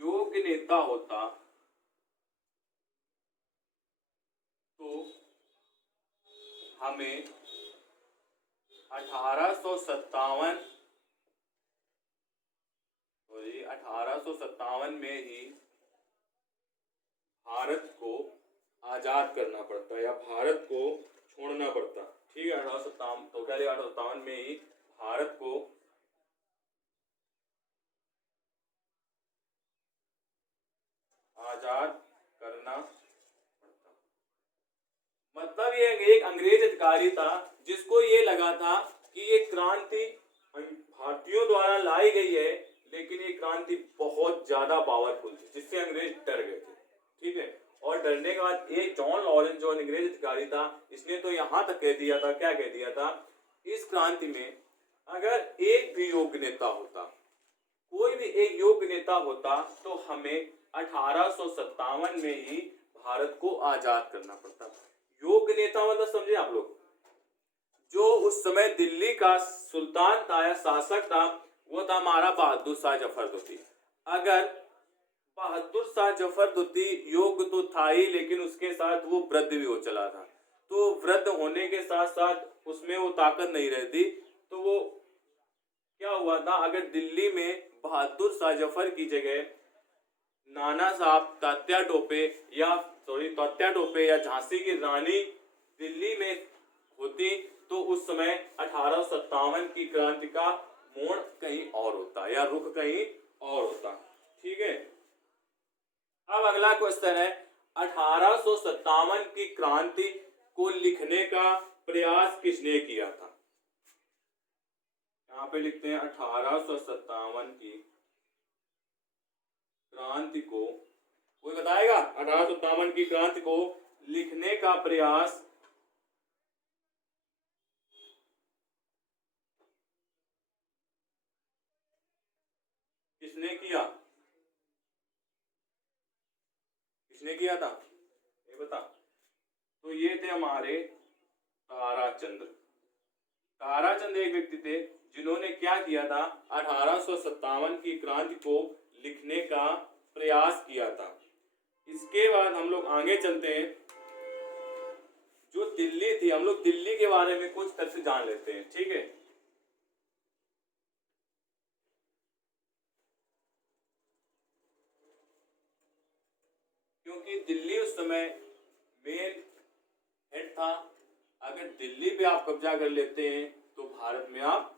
योग्य नेता होता तो हमें 1857 में ही भारत को आजाद करना पड़ता या भारत को छोड़ना पड़ता। ठीक है, 1857 तो क्या 1857 में ही भारत को आजाद करना पड़ता। मतलब ये एक अंग्रेज अधिकारी था जिसको ये लगा था कि ये क्रांति भारतीयों द्वारा लाई गई है, लेकिन ये क्रांति बहुत ज्यादा पावरफुल थी जिससे अंग्रेज डर गए थे। ठीक है, और डरने के बाद एक जॉन लॉरेंस जो अंग्रेज अधिकारी था, इसने तो यहां तक कह दिया था, क्या कह दिया था? इस क्रांति में अगर एक भी योग्य नेता होता, कोई भी एक योग्य नेता होता तो हमें 1857 में ही भारत को आजाद करना पड़ता। योग्य नेता मतलब समझे आप लोग, जो उस समय दिल्ली का सुल्तान था या शासक था वो था हमारा बहादुर शाह जफर दुर्ती। अगर बहादुर शाह जफर दुर्ती योग्य तो था ही, लेकिन उसके साथ वो वृद्ध भी हो चला था। तो वृद्ध होने के साथ साथ उसमें वो ताकत नहीं रहती, तो वो क्या हुआ था, अगर दिल्ली में बहादुर शाह जफर की जगह नाना साहब तात्या टोपे या झांसी की रानी दिल्ली में होती तो उस समय 1857 की क्रांति का मोड़ कहीं और होता या रुख कहीं और होता। ठीक है, अब अगला क्वेश्चन है 1857 की क्रांति को लिखने का प्रयास किसने किया था? यहाँ पे लिखते हैं 1857 की क्रांति को, कोई बताएगा 1857 की क्रांति को लिखने का प्रयास किसने किया? किसने किया था ये बता। तो ये थे हमारे ताराचंद्र। ताराचंद एक व्यक्ति थे जिन्होंने क्या किया था, 1857 की क्रांति को लिखने का प्रयास किया था। इसके बाद हम लोग आगे चलते हैं। जो दिल्ली थी, हम लोग दिल्ली के बारे में कुछ तथ्य जान लेते हैं, ठीक है। क्योंकि दिल्ली उस समय मेन हेड था। अगर दिल्ली पे आप कब्जा कर लेते हैं तो भारत में आप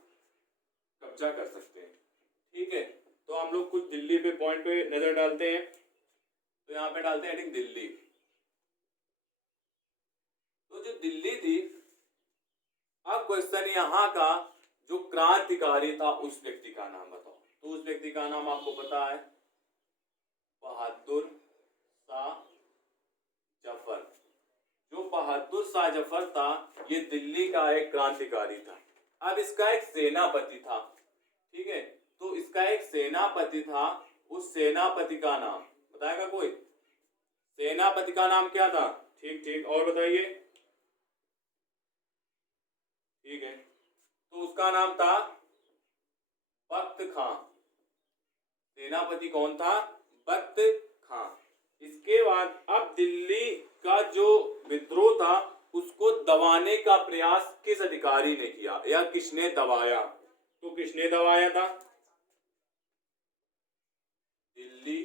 कब्जा कर सकते हैं, ठीक है। तो हम लोग कुछ दिल्ली पे पॉइंट पे नजर डालते हैं। तो यहाँ पे डालते हैं हेडिंग दिल्ली। तो जो दिल्ली थी, अब क्वेश्चन यहाँ का जो क्रांतिकारी था उस व्यक्ति का नाम बताओ। तो उस व्यक्ति का नाम आपको पता है, बहादुर शाह जफर। जो बहादुर शाह जफर था, ये दिल्ली का एक क्रांतिकारी था। अब इसका एक सेनापति था, ठीक है। तो इसका एक सेनापति था, उस सेनापति का नाम बताएगा कोई? सेनापति का नाम क्या था? ठीक ठीक, और बताइए। ठीक है, तो उसका नाम था बख्त खां। सेनापति कौन था? बख्त खां। इसके बाद अब दिल्ली का जो विद्रोह था उसको दबाने का प्रयास किस अधिकारी ने किया या किसने दबाया? तो किसने दबाया था? दिल्ली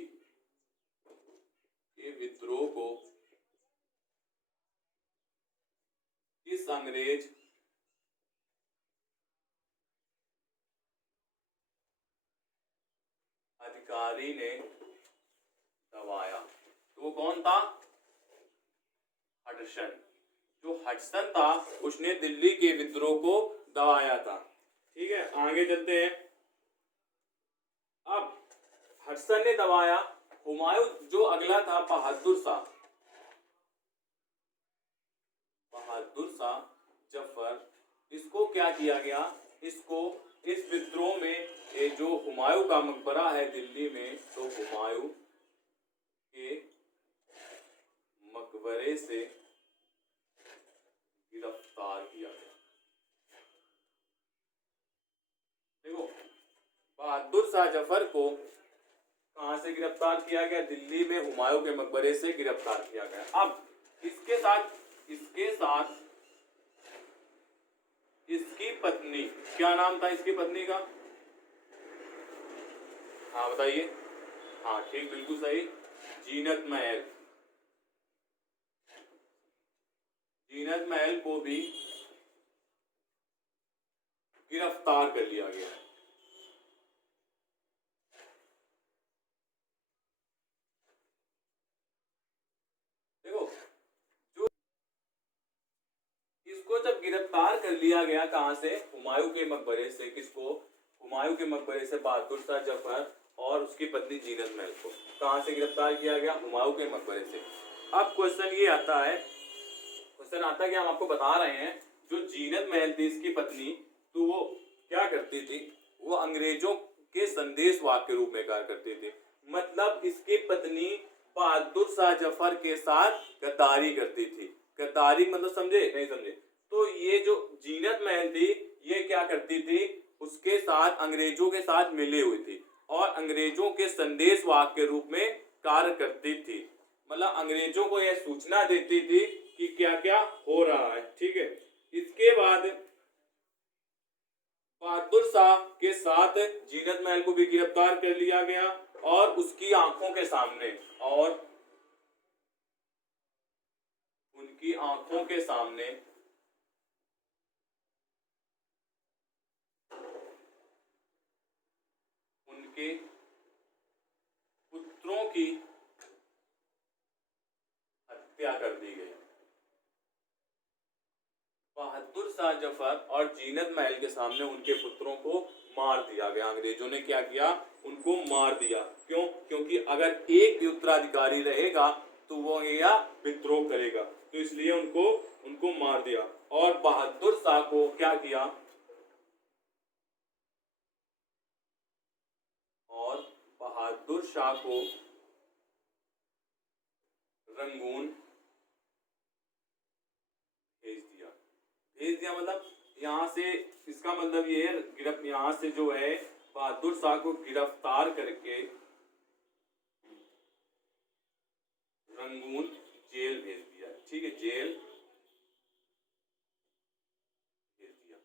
के विद्रोह को किस अंग्रेज अधिकारी ने दबाया? तो वो कौन था? हडसन। जो हडसन था उसने दिल्ली के विद्रोह को दबाया था, ठीक है। आगे चलते हैं। अब हडसन ने दबाया, हुमायूं जो अगला था बहादुर शाह, बहादुर शाह जफर, इसको क्या किया गया? इसको इस विद्रोह में ये जो हुमायूं का मकबरा है दिल्ली में, तो हुमायूं के मकबरे से गिरफ्तार किया गया। देखो, बहादुर शाह जफर को कहां से गिरफ्तार किया गया? दिल्ली में हुमायूं के मकबरे से गिरफ्तार किया गया। अब इसके साथ इसकी पत्नी, क्या नाम था इसकी पत्नी का? हाँ बताइए। हाँ ठीक, बिल्कुल सही, जीनत महल। जीनत महल को भी गिरफ्तार कर लिया गया। देखो, जो इसको जब गिरफ्तार कर लिया गया, कहां से? हुमायूं के मकबरे से। किसको? हुमायूं के मकबरे से बहादुर शाह जफर और उसकी पत्नी जीनत महल को कहां से गिरफ्तार किया गया? हुमायूं के मकबरे से। अब क्वेश्चन ये आता है, क्वेश्चन आता है कि हम आपको बता रहे हैं जो जीनत महल थी इसकी पत्नी, तो वो क्या करती थी? वो अंग्रेजों के संदेशवाहक के रूप में कार्य करती थी। मतलब इसकी पत्नी बहादुर शाह जफर के साथ गद्दारी करती थी। गद्दारी मतलब समझे? नहीं समझे? तो ये जो जीनत महल थी, ये क्या करती थी? उसके साथ अंग्रेजों के साथ मिली हुई थी और अंग्रेजों के संदेशवाहक के रूप में कार्य करती थी। मतलब अंग्रेजों को यह सूचना देती थी कि क्या क्या हो रहा है, ठीक है। इसके बाद बहादुर शाह के साथ जीनत महल को भी गिरफ्तार कर लिया गया और उसकी आंखों के सामने उनकी आंखों के सामने उनके पुत्रों की हत्या कर दी गई। बहादुर शाह जफर और जीनत महल के सामने उनके पुत्रों को मार दिया गया। अंग्रेजों ने क्या किया? उनको मार दिया। क्यों? क्योंकि अगर एक भी उत्तराधिकारी रहेगा तो वो यह विद्रोह करेगा, तो इसलिए उनको मार दिया। और बहादुर शाह को क्या किया? और बहादुर शाह को रंगून भेज दिया। मतलब यहाँ से इसका मतलब ये है, यहाँ से जो है बहादुर शाह को गिरफ्तार करके रंगून जेल भेज दिया। ठीक है, जेल भेज दिया।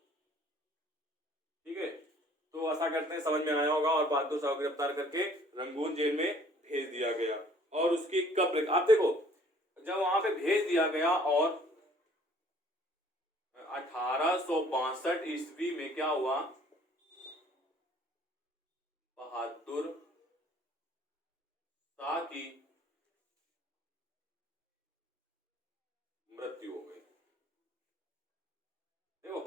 ठीक है, तो ऐसा करते हैं, समझ में आया होगा। और बहादुर शाह को गिरफ्तार करके रंगून जेल में भेज दिया गया। और उसकी कब्र, आप देखो, जब वहां पे भेज दिया गया और 1862 ईस्वी में क्या हुआ, बहादुर शाह की मृत्यु हो गई। देखो,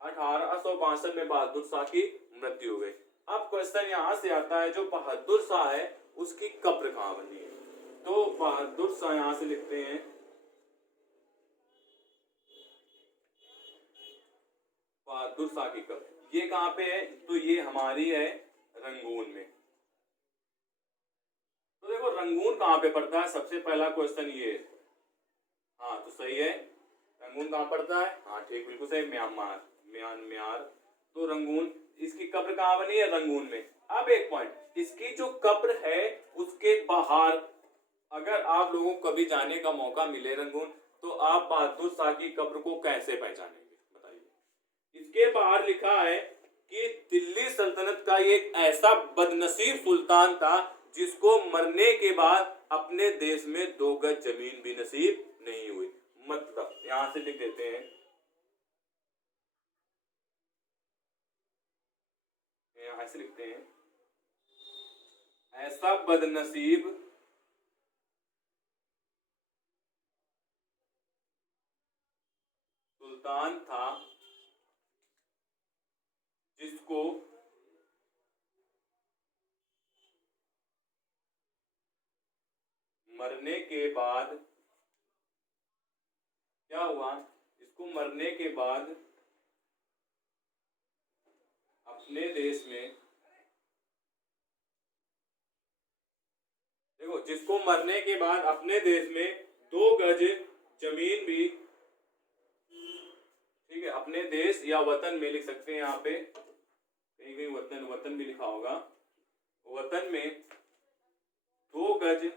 1862 में बहादुर शाह की मृत्यु हो गई। अब क्वेश्चन यहां से आता है, जो बहादुर शाह है उसकी कब्र कहां बनी है? तो बहादुर शाह यहां से लिखते हैं, बहादुर शाह की कब्र ये कहां पे है? तो ये हमारी है रंगून में। तो देखो, रंगून कहां पे पड़ता है? सबसे पहला क्वेश्चन ये है। हाँ, तो सही है, रंगून कहाँ पड़ता है? हाँ ठीक, बिल्कुल सही, म्यांमार, म्यांमार। तो रंगून, इसकी कब्र कहाँ बनी है? रंगून में। अब एक पॉइंट, इसकी जो कब्र है उसके बाहर, अगर आप लोगों को कभी जाने का मौका मिले रंगून, तो आप बहादुर शाह की कब्र को कैसे पहचानेंगे, बताइए। इसके बाहर लिखा है कि दिल्ली सल्तनत का एक ऐसा बदनसीब सुल्तान था जिसको मरने के बाद अपने देश में 2 गज जमीन भी नसीब नहीं हुई। मतलब यहां से लिख देते हैं, यहां से लिखते हैं, ऐसा बदनसीब सुल्तान था जिसको मरने के बाद क्या हुआ, इसको मरने के बाद अपने देश में, देखो, जिसको मरने के बाद अपने देश में 2 गज जमीन भी, ठीक है, अपने देश या वतन में लिख सकते हैं, यहाँ पे कहीं कहीं वतन, वतन भी लिखा होगा, वतन में 2 गज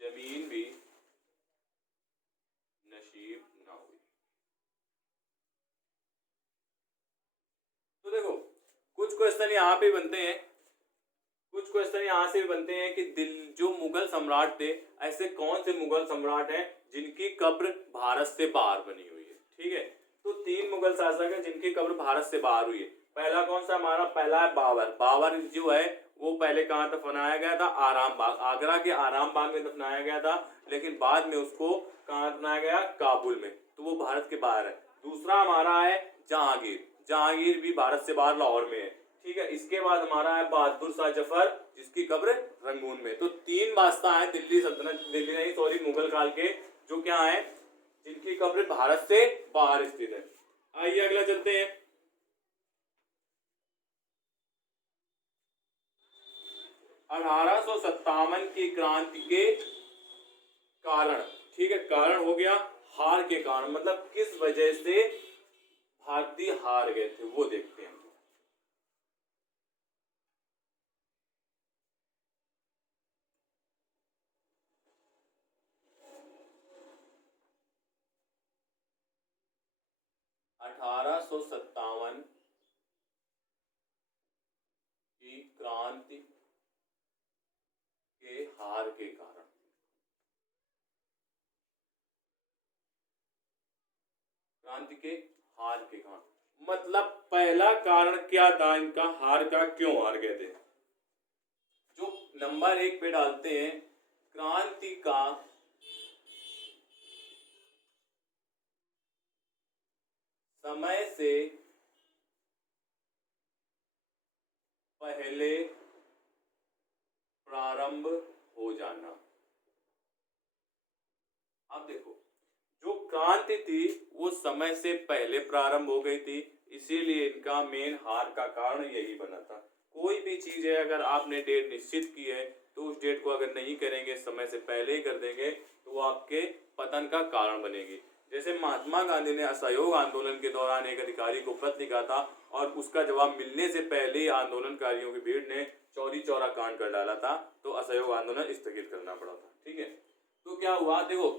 जमीन भी नसीब ना हुई। तो देखो, कुछ क्वेश्चन यहाँ पे बनते हैं, कुछ क्वेश्चन यहाँ से भी बनते हैं कि जो मुगल सम्राट थे, ऐसे कौन से मुगल सम्राट हैं जिनकी कब्र भारत से बाहर बनी हुई है। ठीक है, तो 3 मुगल शासक हैं जिनकी कब्र भारत से बाहर हुई है। पहला कौन सा हमारा? पहला है बाबर। बाबर जो है वो पहले कहाँ दफनाया गया था? आराम बाग, आगरा के आराम बाग में दफनाया गया था, लेकिन बाद में उसको कहाँ दफनाया गया? काबुल में। तो वो भारत के बाहर है। दूसरा हमारा है जहांगीर, जहांगीर भी भारत से बाहर लाहौर में है। ठीक है, इसके बाद हमारा है बहादुर शाह जफर जिसकी कब्र रंगून में। तो 3 बादशाह हैं दिल्ली सल्तनत, दिल्ली नहीं सॉरी, मुगल काल के, जो क्या है, जिनकी कब्र भारत से बाहर स्थित है। आइए अगला चलते हैं। 1857 की क्रांति के कारण, ठीक है, कारण हो गया हार के कारण, मतलब किस वजह से भारतीय हार गए थे वो देखते हैं। (1857) की क्रांति के हार के कारण, क्रांति के हार के कारण, मतलब पहला कारण क्या था इनका हार का, क्यों हार गए थे? जो नंबर 1 पे डालते हैं, क्रांति का समय से पहले प्रारंभ हो जाना। अब देखो, जो क्रांति थी वो समय से पहले प्रारंभ हो गई थी, इसीलिए इनका मेन हार का कारण यही बना था। कोई भी चीज है, अगर आपने डेट निश्चित की है तो उस डेट को अगर नहीं करेंगे, समय से पहले ही कर देंगे, तो वो आपके पतन का कारण बनेगी। जैसे महात्मा गांधी ने असहयोग आंदोलन के दौरान एक अधिकारी को पत्र लिखा था और उसका जवाब मिलने से पहले ही आंदोलनकारियों की भीड़ ने चौरी चौरा कांड कर डाला था, तो असहयोग आंदोलन स्थगित करना पड़ा था। ठीक है, तो क्या हुआ, देखो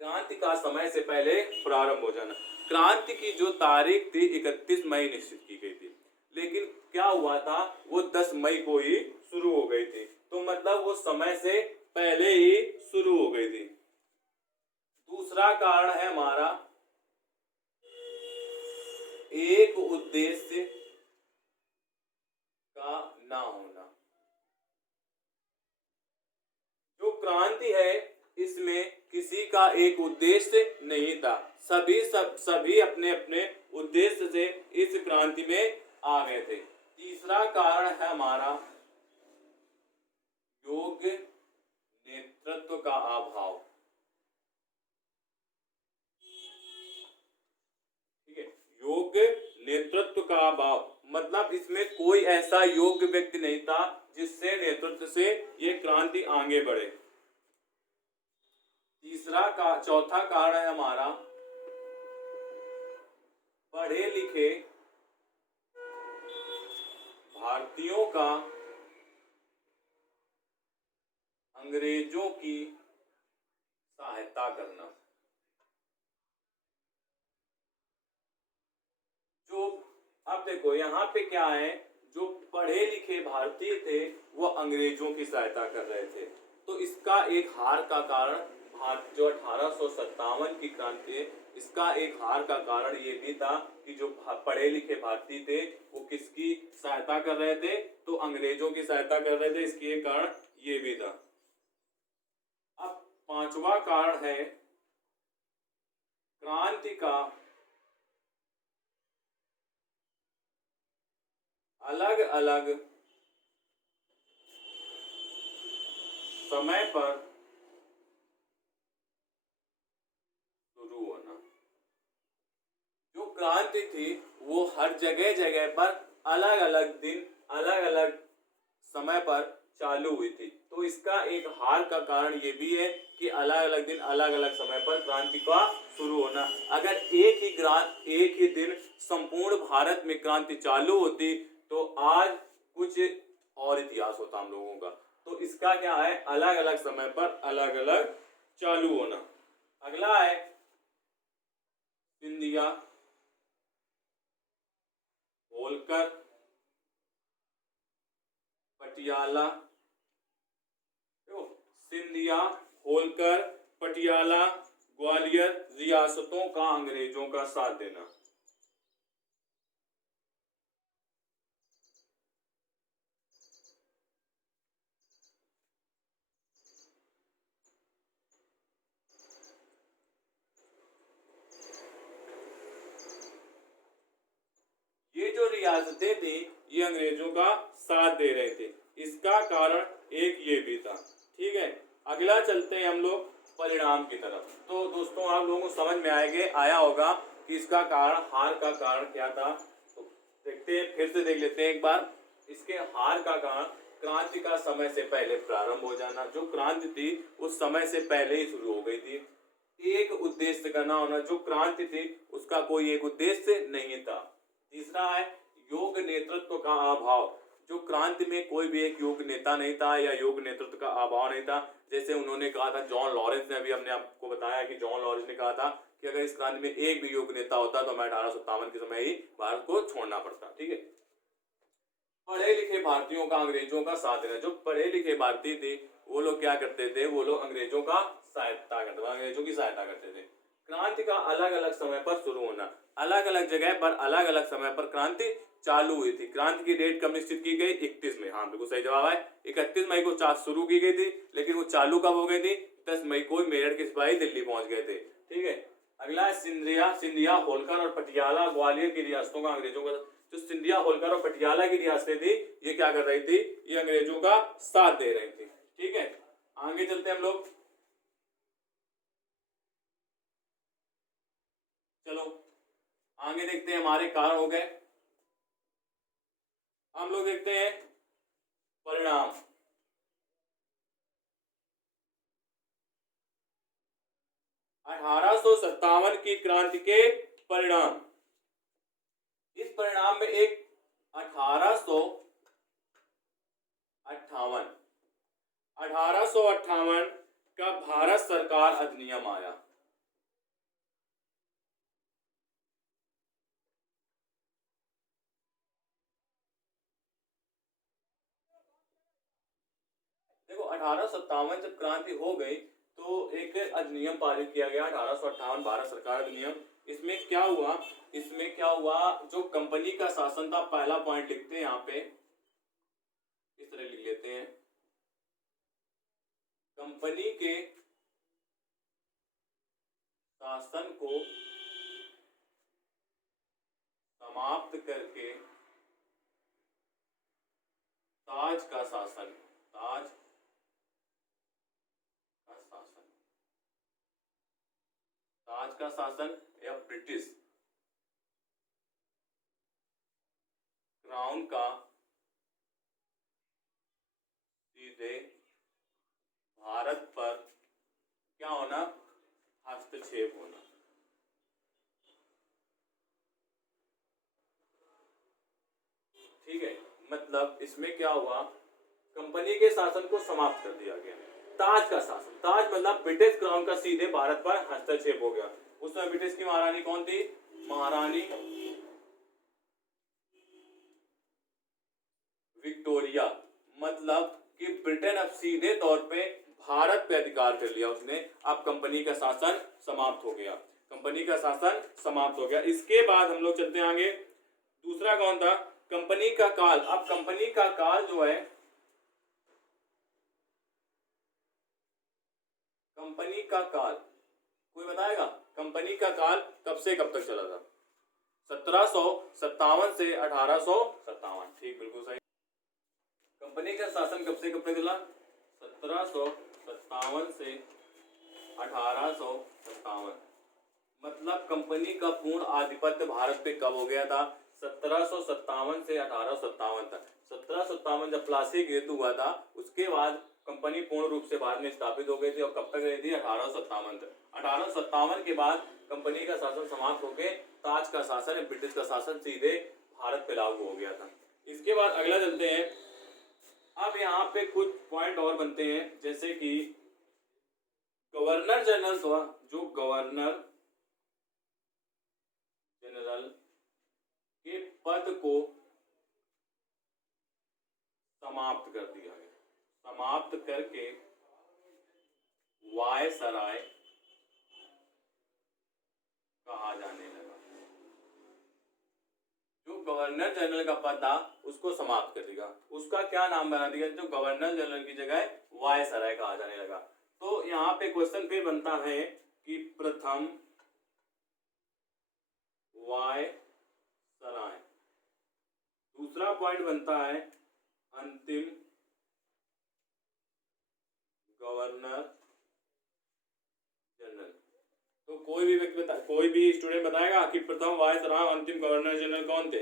क्रांति का समय से पहले प्रारंभ हो जाना। क्रांति की जो तारीख थी 31 मई निश्चित की गई थी, लेकिन क्या हुआ था, वो 10 मई को ही शुरू हो गई थी, तो मतलब वो समय से पहले ही शुरू हो गई थी। दूसरा कारण है हमारा एक उद्देश्य का ना होना। जो क्रांति है इसमें किसी का एक उद्देश्य नहीं था, सभी अपने अपने उद्देश्य से इस क्रांति में आ गए थे। तीसरा कारण है हमारा योग्य नेतृत्व का अभाव। ठीक है, योग्य नेतृत्व का अभाव मतलब इसमें कोई ऐसा योग्य व्यक्ति नहीं था जिससे नेतृत्व से ये क्रांति आगे बढ़े। चौथा कारण है हमारा पढ़े लिखे भारतीयों का अंग्रेजों की सहायता करना। जो अब देखो यहाँ पे क्या है, जो पढ़े लिखे भारतीय थे वो अंग्रेजों की सहायता कर रहे थे, तो इसका एक हार का कारण जो 1857 की क्रांति है, इसका एक हार का कारण ये भी था कि जो पढ़े लिखे भारतीय थे वो किसकी सहायता कर रहे थे, तो अंग्रेजों की सहायता कर रहे थे, इसकी एक कारण ये भी था। अब पांचवा कारण है क्रांति का अलग अलग समय पर शुरू होना। जो क्रांति थी वो हर जगह जगह पर अलग अलग दिन अलग अलग समय पर चालू हुई थी, तो इसका एक हार का कारण ये भी है कि अलग अलग दिन अलग अलग समय पर क्रांति का शुरू होना। अगर एक ही दिन संपूर्ण भारत में क्रांति चालू होती तो आज कुछ और इतिहास होता हम लोगों का, तो इसका क्या है, अलग अलग समय पर अलग अलग चालू होना। अगला है सिंधिया, होलकर, पटियाला। सिंधिया, होलकर, पटियाला, ग्वालियर रियासतों का अंग्रेजों का साथ देना। ये जो रियासतें थी ये अंग्रेजों का साथ दे रहे थे, इसका कारण एक ये भी था। ठीक है, अगला चलते हैं हम लोग परिणाम की तरफ। तो दोस्तों आप लोगों को समझ में आया होगा कि इसका कारण, हार का कारण क्या था। तो देखते हैं, फिर से देख लेते हैं एक बार। इसके हार का कारण क्रांति का समय से पहले प्रारंभ हो जाना। जो क्रांति थी उस समय से पहले ही शुरू हो गई थी। एक उद्देश्य का ना होना, जो क्रांति थी उसका कोई एक उद्देश्य नहीं था। तीसरा है योग्य नेतृत्व का अभाव। जो क्रांति में कोई भी एक योग्य नेता नहीं था या योग्य नेतृत्व का अभाव नहीं था। जैसे उन्होंने कहा था, जॉन लॉरेंस ने, अभी हमने आपको बताया कि जॉन लॉरेंस ने कहा था कि अगर इस क्रांति में एक भी योग्य नेता होता तो हमें 1857 के समय ही भारत को छोड़ना पड़ता। ठीक है, पढ़े लिखे भारतीयों का अंग्रेजों का साथ देना। जो पढ़े लिखे भारतीय थे वो लोग क्या करते थे, वो लोग अंग्रेजों का सहायता करते थे, अंग्रेजों की सहायता करते थे। क्रांति का अलग अलग समय पर शुरू होना। अलग अलग जगह पर अलग अलग समय पर क्रांति चालू हुई थी। क्रांति की डेट कब निश्चित की गई, 31 में। हाँ बिल्कुल सही जवाब है, 31 मई को शुरू की गई थी, लेकिन वो चालू कब हो गई थी, 10 मई को मेरठ के सिपाही दिल्ली पहुंच गए थे। ठीक है, अगला है सिंधिया, होलकर और पटियाला ग्वालियर की रियासतों का अंग्रेजों का। जो सिंधिया, होलकर और पटियाला की रियासतें थी ये क्या कर रही थी, ये अंग्रेजों का साथ दे रही थी। ठीक है, आगे चलते हैं हम लोग। चलो आगे देखते हैं, हमारे कारण हो गए। हम लोग देखते हैं परिणाम। अठारह की क्रांति के परिणाम। इस परिणाम में एक 1857 अट्ठावन 1858 का भारत सरकार अधिनियम आया। देखो 1857 जब क्रांति हो गई तो एक अधिनियम पारित किया गया 1858 भारत सरकार अधिनियम। इसमें क्या हुआ, जो कंपनी का शासन था, पहला पॉइंट लिखते हैं यहाँ पे, इस तरह लिख लेते हैं, कंपनी के शासन को समाप्त करके ताज का शासन या ब्रिटिश क्राउन का सीधे भारत पर क्या होना, हस्तक्षेप होना। ठीक है, मतलब इसमें क्या हुआ, कंपनी के शासन को समाप्त कर दिया गया। ताज का शासन, ताज मतलब ब्रिटिश क्राउन का सीधे भारत पर हस्तक्षेप हो गया। उसमें ब्रिटिश की महारानी कौन थी, महारानी विक्टोरिया। मतलब कि ब्रिटेन अब सीधे तौर पे भारत पे अधिकार कर लिया उसने। अब कंपनी का शासन समाप्त हो गया, इसके बाद हम लोग चलते हैं आगे। दूसरा कौन था, कंपनी का काल। अब कंपनी का काल जो है, कंपनी का काल कोई बताएगा, कंपनी का काल कब से कब तक चला था? 1757 से 1857। ठीक, बिल्कुल सही। कंपनी का शासन कब से कब तक चला? 1757 से 1857। मतलब कंपनी का पूर्ण आधिपत्य भारत पे कब हो गया था? 1757 से 1857 तक। 1757 जब प्लासी युद्ध हुआ था, उसके बाद कंपनी पूर्ण रूप से भारत में स्थापित हो गई थी। और कब तक रही थी? 1857 तक। 1857 के बाद कंपनी का शासन समाप्त होकर ताज का शासन, ब्रिटिश का शासन सीधे भारत पे लागू हो गया था। इसके बाद अगला चलते हैं। अब यहाँ पे कुछ पॉइंट और बनते हैं, जैसे कि गवर्नर जनरल था, जो गवर्नर जनरल के पद को समाप्त कर दिया गया। समाप्त करके वायसराय कहा जाने लगा। जो गवर्नर जनरल का पद था उसको समाप्त कर दिया, उसका क्या नाम बना दिया? जो गवर्नर जनरल की जगह वायसराय कहा जाने लगा। तो यहाँ पे क्वेश्चन फिर बनता है कि प्रथम वायसराय। दूसरा पॉइंट बनता है अंतिम गवर्नर जनरल। तो कोई भी व्यक्ति कोई भी स्टूडेंट बताएगा कि प्रथम वायसराय अंतिम गवर्नर जनरल कौन थे?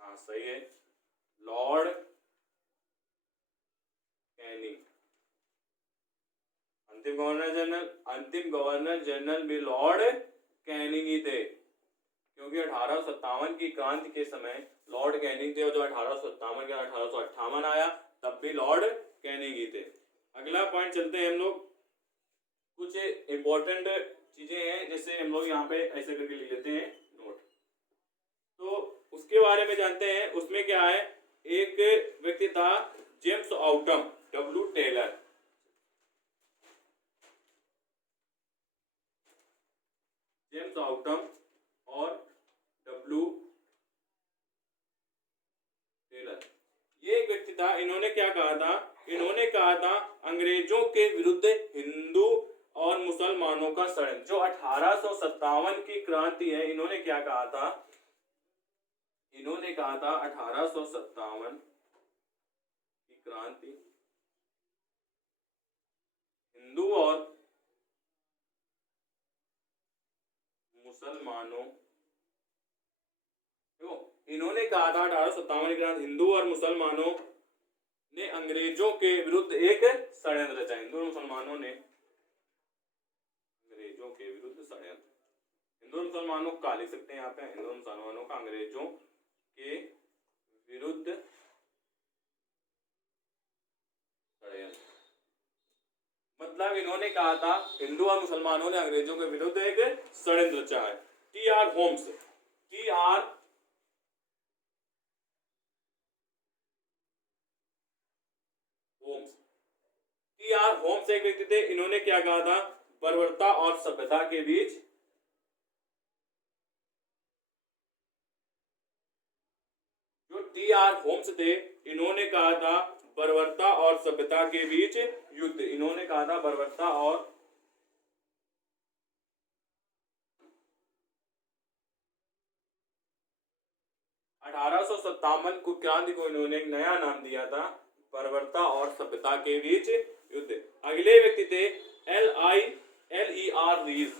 हाँ सही है, लॉर्ड कैनिंग। अंतिम गवर्नर जनरल भी लॉर्ड कैनिंग ही थे, क्योंकि 1857 की क्रांति के समय लॉर्ड कैनिंग थे, और जो 1857 के 1858 आया तब भी लॉर्ड कैनिंग ही थे। अगला पॉइंट चलते हैं हम लोग। कुछ इंपॉर्टेंट चीजें हैं, जैसे हम लोग यहाँ पे ऐसे करके लिख लेते हैं नोट, तो उसके बारे में जानते हैं। उसमें क्या है, एक व्यक्ति था James Outram, W Taylor. James Outram और डब्ल्यू टेलर, ये एक व्यक्ति था। इन्होंने क्या कहा था? इन्होंने कहा था अंग्रेजों के विरुद्ध हिंदू और मुसलमानों का षड्यंत्र। जो 1857 की क्रांति है, इन्होंने क्या कहा था? इन्होंने कहा था 1857 की क्रांति हिंदू और मुसलमानों, इन्होंने कहा था 1857 की क्रांति हिंदू और मुसलमानों ने अंग्रेजों के विरुद्ध एक षड्यंत्र रचा। हिंदू और मुसलमानों ने अंग्रेजों के विरुद्ध षड्यंत्र। हिंदू और मुसलमानों का लिख सकते हैं यहाँ पे, हिंदू और मुसलमानों का अंग्रेजों के विरुद्ध षड्यंत्र। मतलब इन्होंने कहा था हिंदू और मुसलमानों ने अंग्रेजों के विरुद्ध एक षड्यंत्र रचा है। T R Holmes, T R Holmes, T R Holmes एक व्यक्ति थे। इन्होंने क्या कहा था? बर्बरता और सभ्यता के बीच, जो टी आर होम्स थे इन्होंने कहा था बर्बरता और सभ्यता के बीच युद्ध। इन्होंने कहा था बर्बरता और 1857 को क्रांति को इन्होंने एक नया नाम दिया था, बर्बरता और सभ्यता के बीच युद्ध। अगले व्यक्ति थे L E R Rees,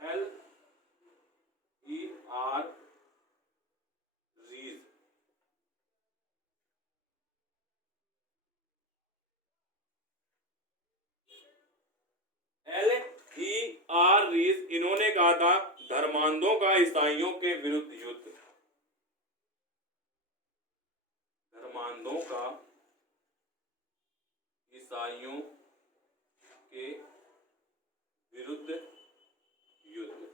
L E R Rees. L E R Rees इन्होंने कहा था धर्मांधों का ईसाइयों के विरुद्ध युद्ध, धर्मांधों का ईसाइयों के विरुद्ध युद्ध।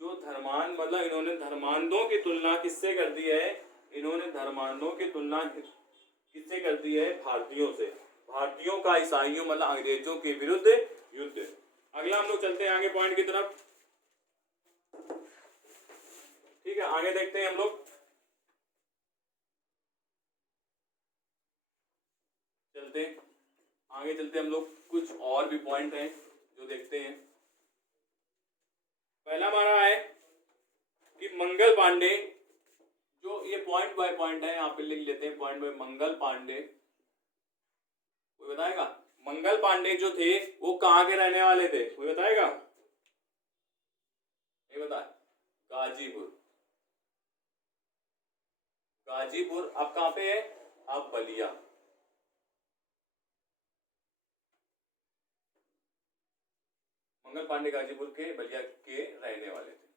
जो धर्मांध, मतलब इन्होंने धर्मांधों की तुलना किससे कर दी है? इन्होंने धर्मांधों की तुलना किससे कर दी है? भारतीयों से। भारतीयों का ईसाइयों मतलब अंग्रेजों के विरुद्ध युद्ध। अगला हम लोग चलते हैं आगे पॉइंट की तरफ। ठीक है, आगे देखते हैं हम लोग। आगे चलते हम लोग, कुछ और भी पॉइंट हैं जो देखते हैं। पहला हमारा है कि मंगल पांडे, जो ये पॉइंट बाय पॉइंट है, यहाँ पे लिख लेते हैं पॉइंट बाय। मंगल पांडे, कोई बताएगा? मंगल पांडे जो थे वो कहाँ के रहने वाले थे? कोई बताएगा? नहीं बता? गाजीपुर। गाजीपुर अब कहाँ पे है? अब बलिया। मंगल पांडे गाजीपुर के बलिया के रहने वाले थे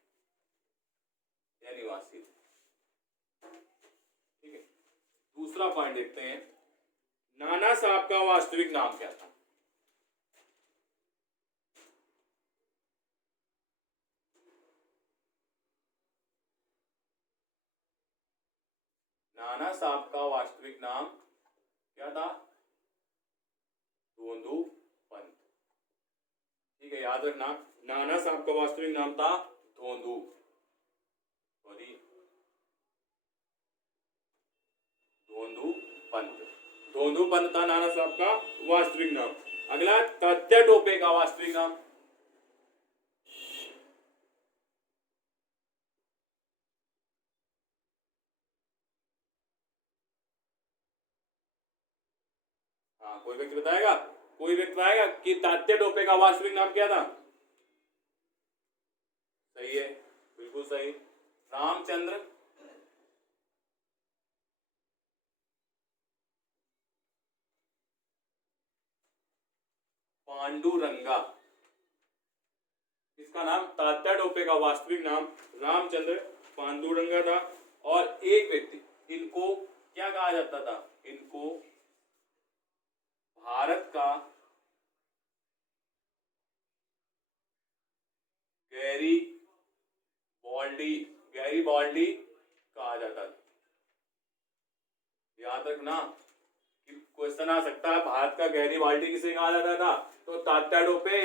या निवासी थे। ठीक है, दूसरा पॉइंट देखते हैं। नाना साहब का वास्तविक नाम क्या था? नाना साहब का वास्तविक नाम क्या था? धोंदू पंत। ठीक है, याद रखना, नाना साहब का वास्तविक नाम था धोंदू, सॉरी धोंदू पंत। धोंदू पंत था नाना साहब का वास्तविक नाम। अगला, तात्या टोपे का वास्तविक नाम। हाँ, कोई व्यक्ति बताएगा? कोई व्यक्ति बताएगा कि तात्या टोपे का वास्तविक नाम क्या था? सही है, बिल्कुल सही, रामचंद्र पांडुरंगा। इसका नाम, तात्या टोपे का वास्तविक नाम रामचंद्र पांडुरंगा था। और एक व्यक्ति, इनको क्या कहा जाता था? इनको भारत का गैरीबाल्डी कहा जाता था। याद रखना कि क्वेश्चन आ सकता है, भारत का गैरीबाल्डी किसे कहा जाता था? तो तात्या टोपे,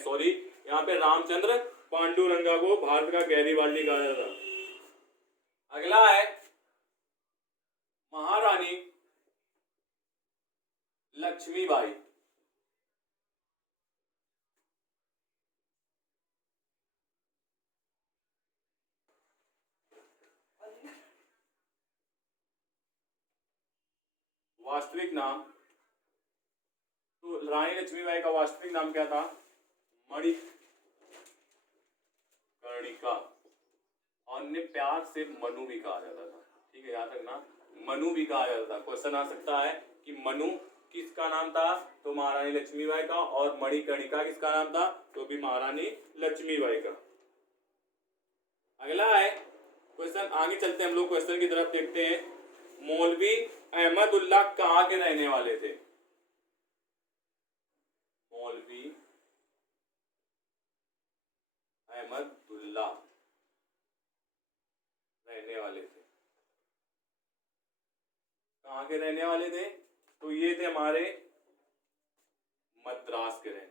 सॉरी यहाँ पे रामचंद्र पांडुरंगा को भारत का गैरीबाल्डी कहा जाता था। अगला है महारानी लक्ष्मीबाई। वास्तविक नाम, तो रानी लक्ष्मीबाई का वास्तविक नाम क्या था? मणिकर्णिका, और इन्हें प्यार से मनु भी कहा जाता था। ठीक है, याद रखना, मनु भी कहा जाता था। क्वेश्चन आ सकता है कि मनु किसका नाम था? तो महारानी लक्ष्मीबाई का। और मणिकर्णिका किसका नाम था? तो भी महारानी लक्ष्मीबाई का। अगला है क्वेश्चन, आगे चलते हैं हम लोग, क्वेश्चन की तरफ देखते हैं। मौलवी अहमदुल्लाह कहाँ के रहने वाले थे? मौलवी अहमदुल्लाह रहने वाले थे, कहाँ के रहने वाले थे? तो ये थे हमारे मद्रास के रहने वाले।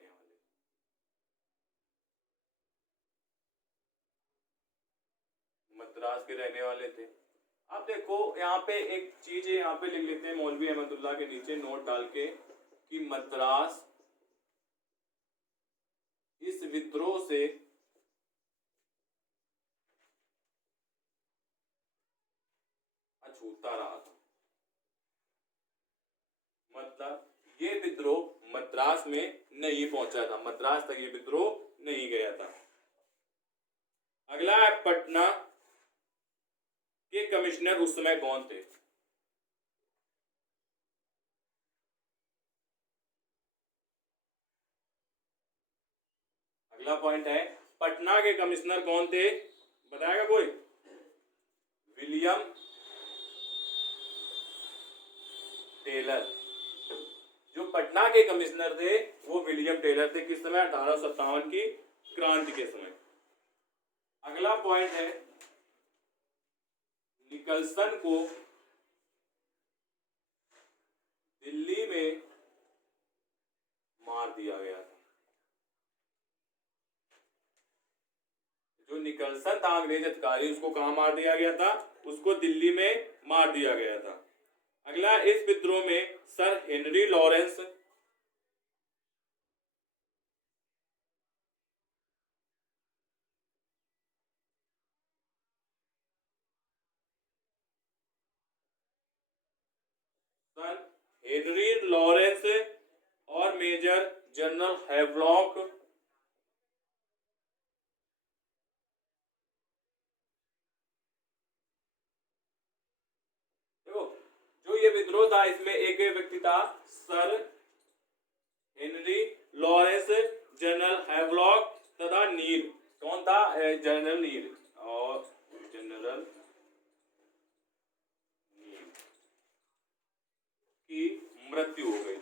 मद्रास के रहने वाले थे। अब देखो यहाँ पे एक चीज है, यहाँ पे लिख लेते हैं मौलवी अहमदुल्लाह के नीचे नोट डाल के कि मद्रास इस विद्रोह से अछूता रहा था। मतलब ये विद्रोह मद्रास में नहीं पहुंचा था, मद्रास तक ये विद्रोह नहीं गया था। अगला है पटना के कमिश्नर उस समय कौन थे? अगला पॉइंट है पटना के कमिश्नर कौन थे? बताएगा कोई? William Taylor. जो पटना के कमिश्नर थे वो विलियम टेलर थे। किस समय? 1857 की क्रांति के समय। अगला पॉइंट है निकलसन को दिल्ली में मार दिया गया था। जो निकलसन था अंग्रेज अधिकारी, उसको कहां मार दिया गया था? उसको दिल्ली में मार दिया गया था। अगला, इस विद्रोह में सर हेनरी लॉरेंस और मेजर जनरल हैवलॉक देखो, जो ये विद्रोह था इसमें एक व्यक्ति था sir Henry Lawrence, general Havelock तथा नील। कौन था? जनरल नील। और जनरल नील की मृत्यु हो गई।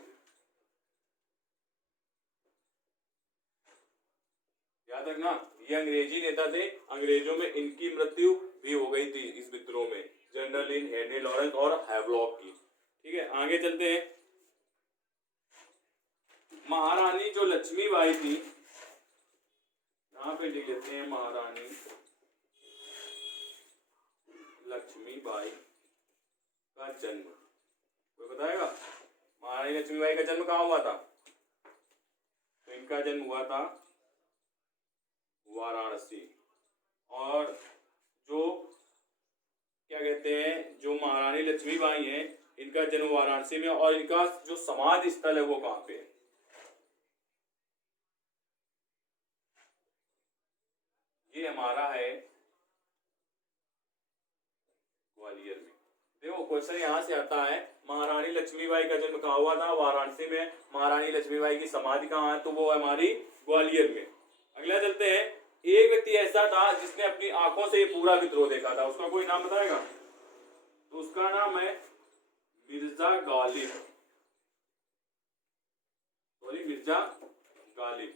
याद रखना, ये अंग्रेजी नेता थे, अंग्रेजों में इनकी मृत्यु भी हो गई थी इस विद्रोह में, जनरल नील, हेनरी लॉरेंस और हैवलॉक की। ठीक है, आगे चलते हैं। महारानी जो लक्ष्मीबाई थी, यहाँ पे लिख लेते हैं महारानी लक्ष्मीबाई का जन्म। कोई बताएगा महारानी लक्ष्मीबाई का जन्म कहाँ हुआ था? तो इनका जन्म हुआ था वाराणसी। और जो क्या कहते हैं, जो महारानी लक्ष्मीबाई हैं, इनका जन्म वाराणसी में, और इनका जो समाधि स्थल है वो कहाँ पे है? ये हमारा है ग्वालियर में। देखो क्वेश्चन यहाँ से आता है, महारानी लक्ष्मीबाई का जन्म कहाँ हुआ था? वाराणसी में। महारानी लक्ष्मीबाई की समाधि कहाँ है? तो वो हमारी ग्वालियर में। अगला चलते हैं। एक व्यक्ति ऐसा था जिसने अपनी आंखों से ये पूरा विद्रोह देखा था, उसका कोई नाम बताएगा? तो उसका नाम है मिर्जा गालिब। सॉरी, मिर्जा गालिब।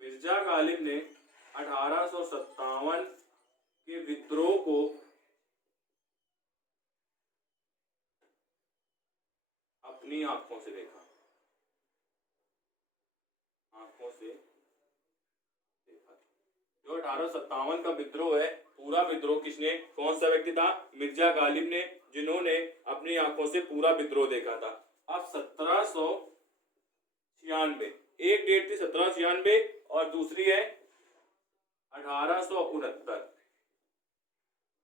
मिर्जा गालिब ने 1857 के विद्रोह को अपनी आंखों से देखा। आंखों से देखा। जो 1857 का विद्रोह है, पूरा विद्रोह किसने, कौन सा व्यक्ति था? मिर्जा गालिब ने, जिन्होंने अपनी आंखों से पूरा विद्रोह देखा था। अब 1796, एक डेट थी 1796 और दूसरी है 1869।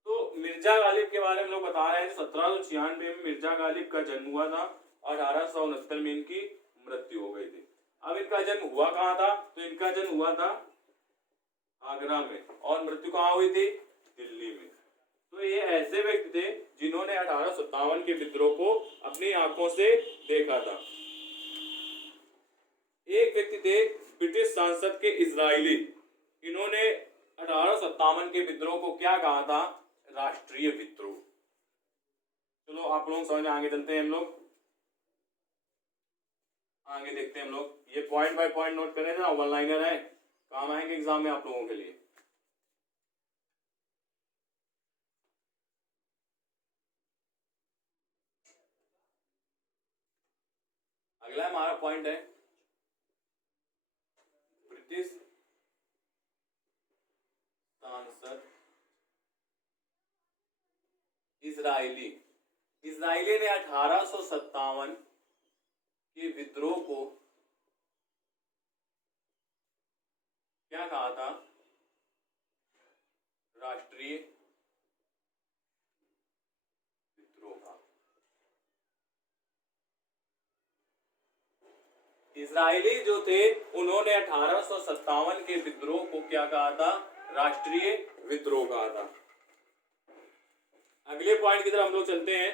तो मिर्जा गालिब के बारे में लोग बता रहे हैं 1796 में मिर्जा गालिब का जन्म हुआ था, 1869 में इनकी मृत्यु हो गई थी। अब इनका जन्म हुआ कहाँ था? तो इनका जन्म हुआ था आगरा में, और मृत्यु कहाँ हुई थी? दिल्ली में। तो ये ऐसे व्यक्ति थे जिन्होंने 1857 के विद्रोह को अपनी आंखों से देखा था। एक व्यक्ति थे ब्रिटिश सांसद के इजरायली, इन्होंने 1857 के विद्रोह को क्या कहा था? राष्ट्रीय विद्रोह। चलो आप लोग समझ में, आगे चलते हैं हम लोग, आगे देखते हैं हम लोग। ये पॉइंट बाय पॉइंट नोट करें ना, वन लाइनर है, काम आएंगे एग्जाम में आप लोगों के लिए। अगला हमारा पॉइंट है ब्रिटिश सांसद इजरायली। इजरायली ने 1857 के विद्रोह को क्या कहा था? राष्ट्रीय विद्रोह का। इजरायली जो थे उन्होंने 1857 के विद्रोह को क्या कहा था? राष्ट्रीय विद्रोह कहा था। अगले पॉइंट की तरफ हम लोग चलते हैं।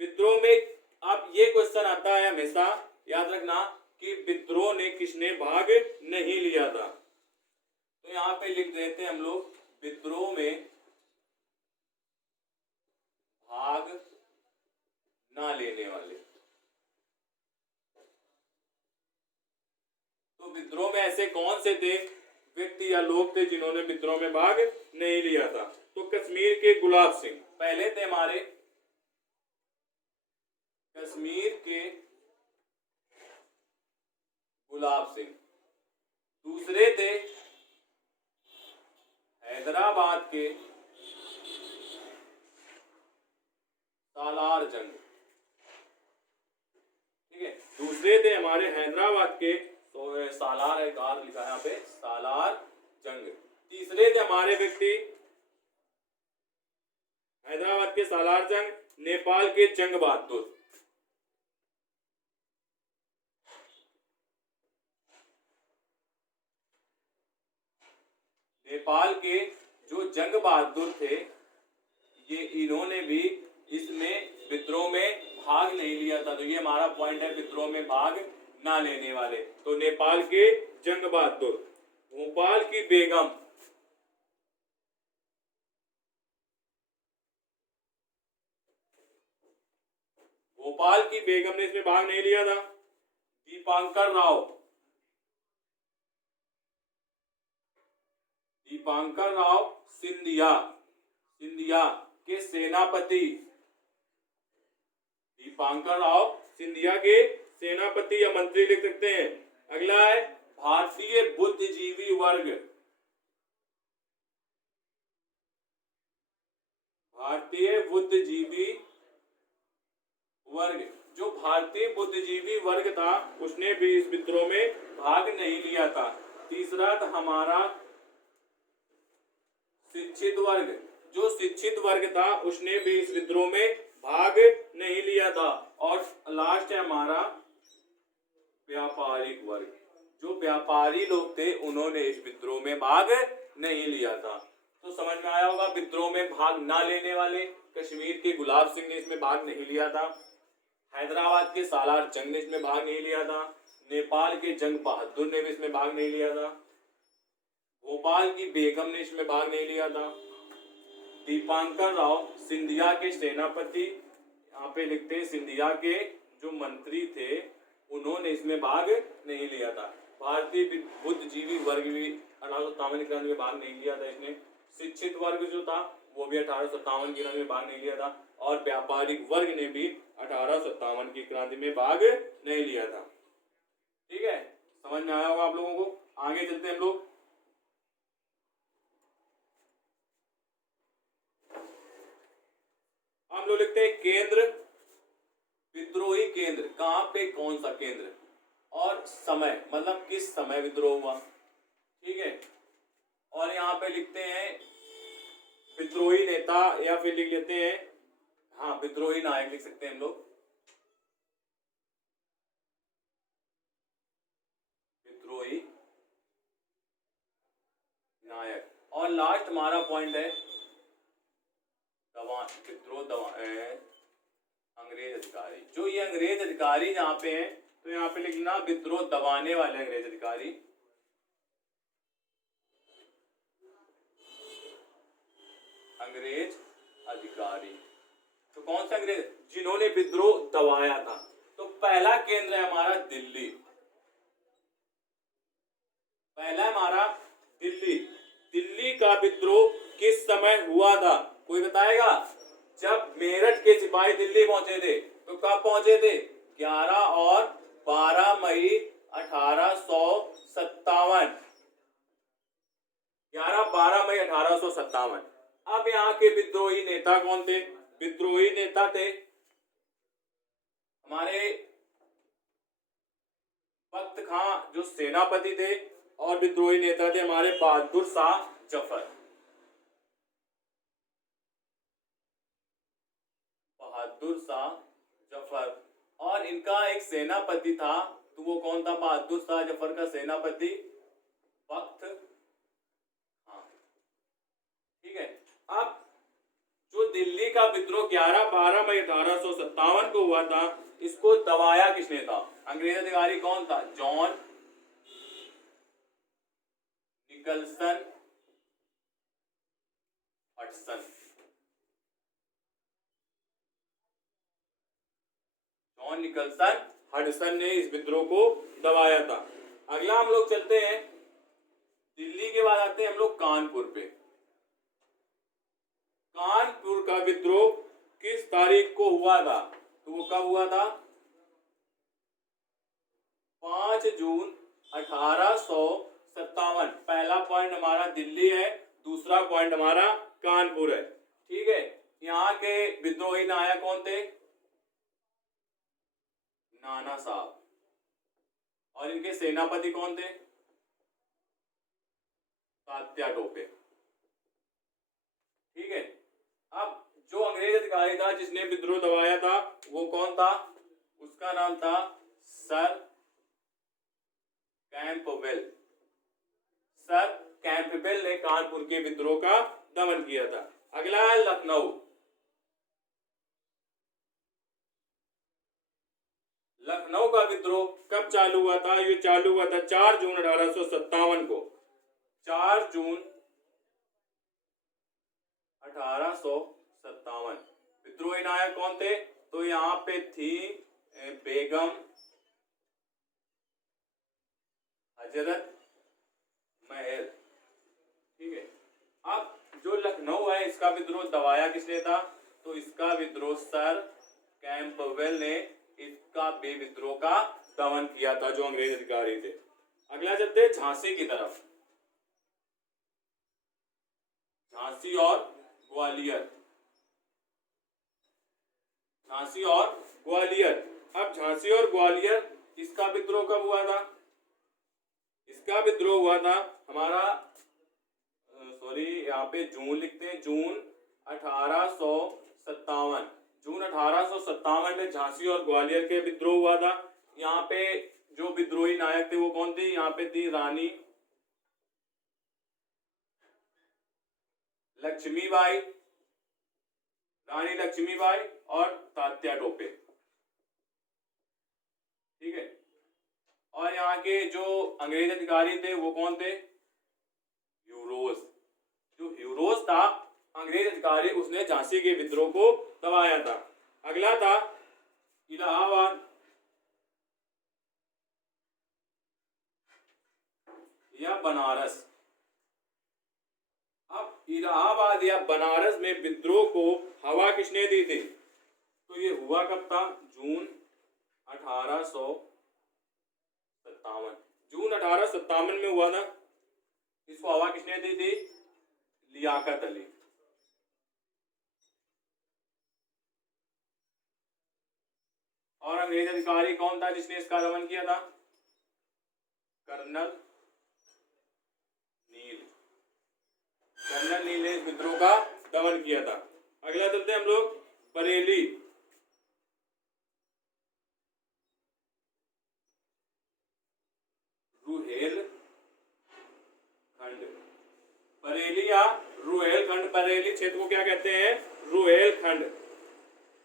विद्रोह में अब ये क्वेश्चन आता है हमेशा, याद रखना कि विद्रोह ने किसने भाग नहीं लिया था। तो यहां पे लिख देते हैं हम लोग, विद्रोह में भाग ना लेने वाले। तो विद्रोह में ऐसे कौन से थे व्यक्ति या लोग थे जिन्होंने विद्रोह में भाग नहीं लिया था? तो कश्मीर के गुलाब सिंह पहले थे हमारे, कश्मीर के गुलाब सिंह। दूसरे थे हैदराबाद के सालार जंग। ठीक है, दूसरे थे हमारे हैदराबाद के, तो सालार है, कार लिखा है यहाँ पे, सालार जंग। तीसरे थे हमारे व्यक्ति हैदराबाद के सालार जंग, नेपाल के जंग बहादुर। नेपाल के जो जंग बहादुर थे, ये इन्होंने भी इसमें विद्रोह में भाग नहीं लिया था। तो ये हमारा पॉइंट है, विद्रोह में भाग ना लेने वाले। तो नेपाल के जंग बहादुर। भोपाल की बेगम, भोपाल की बेगम ने इसमें भाग नहीं लिया था। दीपांकर राव, दीपांकर राव सिंधिया, सिंधिया के सेनापति, दीपांकर राव सिंधिया के सेनापति या मंत्री लिख सकते हैं। अगला है भारतीय बुद्धिजीवी वर्ग, भारतीय बुद्धिजीवी वर्ग। जो भारतीय बुद्धिजीवी वर्ग था उसने भी इस विद्रोह में भाग नहीं लिया था। तीसरा था हमारा शिक्षित वर्ग, जो शिक्षित वर्ग था उसने भी इस विद्रोह में भाग नहीं लिया था। और लास्ट है हमारा व्यापारिक वर्ग, जो व्यापारी लोग थे उन्होंने इस विद्रोह में भाग नहीं लिया था। तो समझ में आया होगा, विद्रोह में भाग ना लेने वाले, कश्मीर के गुलाब सिंह ने इसमें भाग नहीं लिया था, हैदराबाद के सालार जंग ने इसमें भाग नहीं लिया था, नेपाल के जंग बहादुर ने भी इसमें भाग नहीं लिया था, भोपाल की बेगम ने इसमें भाग नहीं लिया था, दीपांकर राव सिंधिया के सेनापति, यहाँ पे लिखते हैं सिंधिया के जो मंत्री थे उन्होंने इसमें भाग नहीं लिया था। भारतीय बुद्धिजीवी वर्ग भी 1857 क्रांति में भाग नहीं लिया था इसने। शिक्षित वर्ग जो था वो भी 1857 की क्रांति में भाग नहीं लिया था, और व्यापारिक वर्ग ने भी 1857 की क्रांति में भाग नहीं लिया था। ठीक है, समझ में आया होगा आप लोगों को। आगे चलते हैं हम लोग। हम लोग लिखते हैं केंद्र, विद्रोही केंद्र, कहां पे, कौन सा केंद्र, और समय, मतलब किस समय विद्रोह हुआ। ठीक है, और यहाँ पे लिखते हैं विद्रोही नेता, या फिर लिख लेते हैं, हाँ विद्रोही नायक लिख सकते हैं हम लोग, विद्रोही नायक। और लास्ट हमारा पॉइंट है विद्रोह अंग्रेज अधिकारी। जो ये अंग्रेज अधिकारी यहाँ पे हैं, तो यहाँ पे लिखना विद्रोह दबाने वाले अंग्रेज अधिकारी। अंग्रेज अधिकारी। तो कौन सा अंग्रेज जिन्होंने विद्रोह दबाया था? तो पहला केंद्र है हमारा दिल्ली, पहला हमारा दिल्ली। दिल्ली का विद्रोह किस समय हुआ था? कोई बताएगा? जब मेरठ के सिपाही दिल्ली पहुंचे थे। तो कब पहुंचे थे? 11 और 12 मई 1857। 11-12 मई 1857। अब यहाँ के विद्रोही नेता कौन थे? विद्रोही नेता थे हमारे बख्त खां जो सेनापति थे, और विद्रोही नेता थे हमारे बहादुर शाह जफर। बहादुर शाह जफर। और इनका एक सेनापति था, तो वो कौन था? बहादुर शाह जफर का सेनापति बख्त खां। ठीक है। अब जो दिल्ली का विद्रोह 11-12 मई 1857 को हुआ था, इसको दबाया किसने था? अंग्रेज अधिकारी कौन था? John Nicholson Hudson. John Nicholson Hudson ने इस विद्रोह को दबाया था। अगला हम लोग चलते हैं, दिल्ली के बाद आते हैं हम लोग कानपुर पे। कानपुर का विद्रोह किस तारीख को हुआ था? तो वो कब हुआ था? 5 जून 1857। पहला पॉइंट हमारा दिल्ली है, दूसरा पॉइंट हमारा कानपुर है। ठीक है। यहाँ के विद्रोही नायक कौन थे? नाना साहब। और इनके सेनापति कौन थे? तात्या टोपे। ठीक है। अब जो अंग्रेज अधिकारी था जिसने विद्रोह दबाया था, वो कौन था? उसका नाम था सर कैंपबेल। सर कैंपबेल ने कानपुर के विद्रोह का दमन किया था। अगला है लखनऊ। लखनऊ का विद्रोह कब चालू हुआ था? ये चालू हुआ था 4 जून 1857 को। 4 जून 1857। विद्रोही नायक कौन थे? तो यहाँ पे थी बेगम हजरत महल। ठीक है। अब जो लखनऊ है, इसका विद्रोह दबाया किसने था? तो इसका विद्रोह सर कैंपबेल ने इसका विद्रोह का दमन किया था, जो अंग्रेज अधिकारी थे। अगला चलते हैं झांसी की तरफ। झांसी और ग्वालियर। झांसी और ग्वालियर। अब झांसी और ग्वालियर, इसका विद्रोह कब हुआ था? इसका विद्रोह हुआ था हमारा, सॉरी यहाँ पे जून लिखते हैं, जून 1857। जून 1857 में झांसी और ग्वालियर के विद्रोह हुआ था। यहाँ पे जो विद्रोही नायक थे वो कौन थे? यहाँ पे थी रानी लक्ष्मीबाई, रानी लक्ष्मीबाई और तात्या टोपे। ठीक है। और यहाँ के जो अंग्रेज अधिकारी थे वो कौन थे? ह्यूरोज। जो ह्यूरोज था अंग्रेज अधिकारी, उसने झांसी के विद्रोह को दबाया था। अगला था इलाहाबाद या बनारस। अब इलाहाबाद या बनारस में विद्रोह को हवा किसने दी थी? तो ये हुआ कब था? जून 1857। जून 1857 में हुआ था। इसको हवा किसने दी थी? लियाकत अली। और अंग्रेज अधिकारी कौन था जिसने इसका दमन किया था? कर्नल नील। कर्नल नील ने इस विद्रोह का दमन किया था। अगला चलते हैं हम लोग बरेली। रुहेलखंड। बरेली या रुहेलखंड। बरेली क्षेत्र को क्या कहते हैं? रुहेलखंड।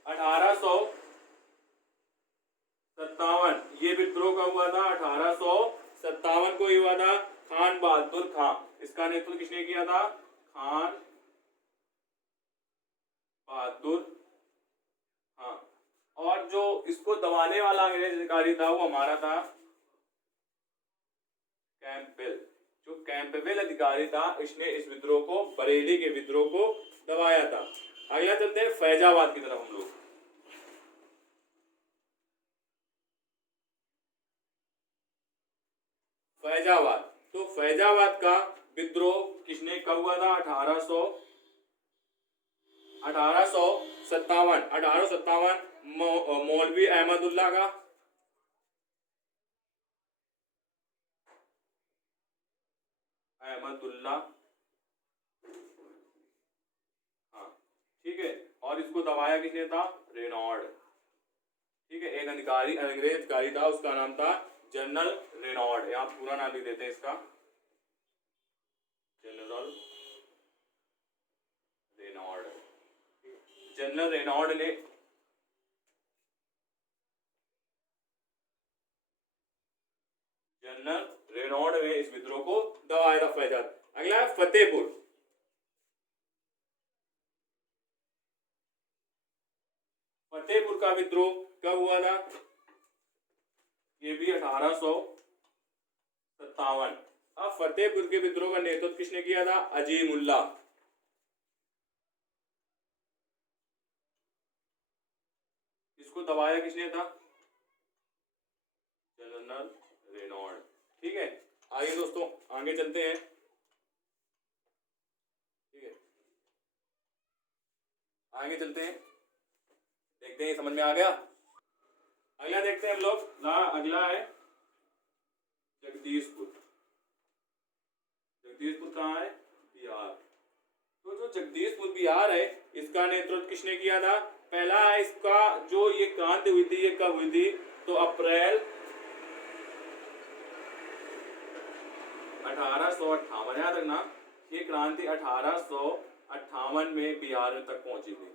1857 ये विद्रोह का हुआ था। 1857 को ही हुआ था। खान बहादुर खां, इसका नेतृत्व किसने किया था? खान बहादुर, हाँ। और जो इसको दबाने वाला अंग्रेज अधिकारी था वो हमारा था कैंपबेल। जो कैंपबेल अधिकारी था इसने इस विद्रोह को, बरेली के विद्रोह को दबाया था। अगला चलते हैं फैजाबाद की तरफ हम लोग। फैजाबाद, तो फैजाबाद का विद्रोह किसने कब हुआ था? 1857 मौलवी अहमदुल्ला का, अहमदुल्ला, हाँ ठीक है। और इसको दबाया किसने था? रेनॉल्ड, ठीक है। एक अधिकारी, अंग्रेज अधिकारी था, उसका नाम था जनरल रेनॉल्ड। यहाँ पूरा नाम लिख देते हैं इसका, जनरल रेनॉल्ड। जनरल रेनॉल्ड ने इस विद्रोह को दबाया था फैजाबाद। अगला है फतेहपुर। फतेहपुर का विद्रोह कब हुआ था? ये भी 1857। अब फतेहपुर के विद्रोह का नेतृत्व किसने किया था? अजीमुल्ला। इसको दबाया किसने था? जनरल रेनॉल्ड, ठीक है। आगे दोस्तों आगे चलते हैं, ठीक है, आगे चलते हैं, देखते हैं समझ में आ गया। अगला देखते हैं हम लोग, अगला है जगदीशपुर। जगदीशपुर कहाँ है? बिहार। तो जो जगदीशपुर बिहार है, इसका नेतृत्व किसने किया था? पहला है इसका, जो ये क्रांति हुई थी, ये कब हुई थी? तो अप्रैल 1858, याद रखना, ये क्रांति 1858 में बिहार तक पहुंची थी,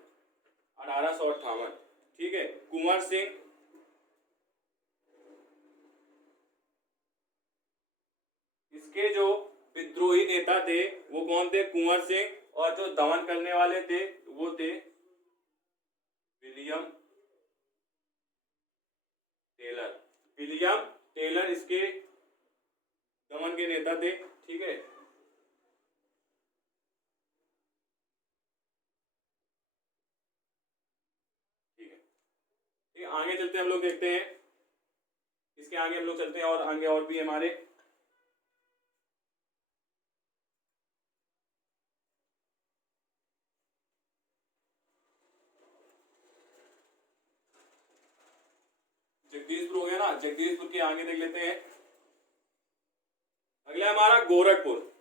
1858, ठीक है। कुंवर सिंह, इसके जो विद्रोही नेता थे वो कौन थे? कुंवर सिंह। और जो दमन करने वाले थे वो थे विलियम टेलर। विलियम टेलर इसके दमन के नेता थे, ठीक है। ठीक है, ठीक है, आगे चलते हैं हम लोग, देखते हैं इसके आगे हम लोग चलते हैं, और आगे और भी हमारे। जगदीशपुर हो गया ना, जगदीशपुर के आगे देख लेते हैं। अगला हमारा गोरखपुर।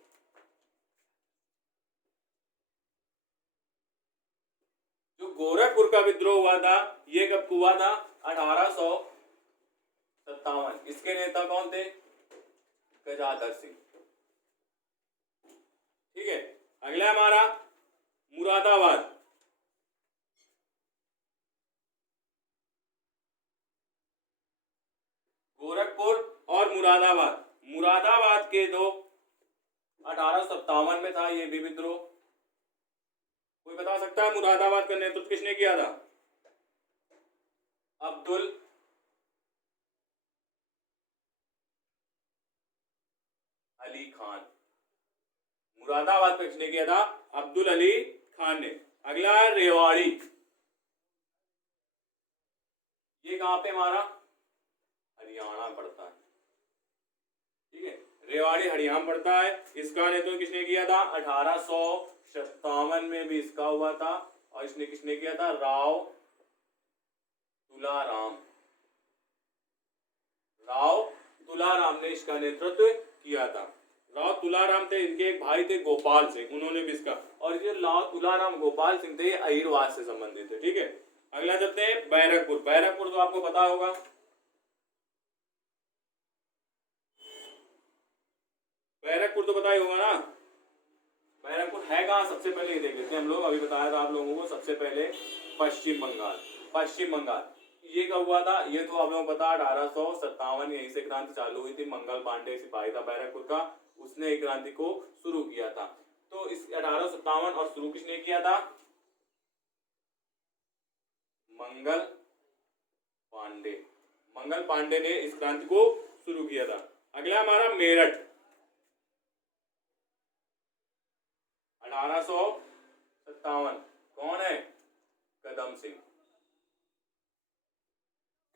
जो गोरखपुर का विद्रोह हुआ था, ये कब हुआ था? 1857। इसके नेता कौन थे? गजाधर सिंह, ठीक है। अगला हमारा मुरादाबाद। गोरखपुर और मुरादाबाद, मुरादाबाद के दो 1857 में था ये भी विद्रोह। कोई बता सकता है मुरादाबाद का नेतृत्व किसने किया था? अब्दुल अली खान। मुरादाबाद का किसने किया था? अब्दुल अली खान ने। अगला है रेवाड़ी। ये कहां पे हमारा? हरियाणा पड़ता है, ठीक है। रेवाड़ी हरियाणा पड़ता है। इसका नेतृत्व किसने किया था? 1857 में भी इसका हुआ था। और इसने किसने किया था? राव तुलाराम। राव तुलाराम ने इसका नेतृत्व किया था। राव तुलाराम थे, इनके एक भाई थे गोपाल सिंह, उन्होंने भी इसका। और ये राव तुलाराम गोपाल सिंह थे, अहिरवाद से संबंधित थे, ठीक है। अगला चलते हैं बैरकपुर। बैरकपुर तो आपको पता होगा, बैरकपुर तो पता ही होगा ना। बैरकपुर है कहाँ? सबसे पहले ये देख लेते हैं हम लोग। अभी बताया था आप लोगों को, सबसे पहले पश्चिम बंगाल। पश्चिम बंगाल ये कब हुआ था? ये तो आप लोगों को पता, 1857 यहीं से क्रांति चालू हुई थी। मंगल पांडे सिपाही था बैरकपुर का, उसने एक क्रांति को शुरू किया था। तो इस 1857 और शुरू किसने किया था? मंगल पांडे। मंगल पांडे ने इस क्रांति को शुरू किया था। अगला हमारा मेरठ, 1857। कौन है? कदम सिंह।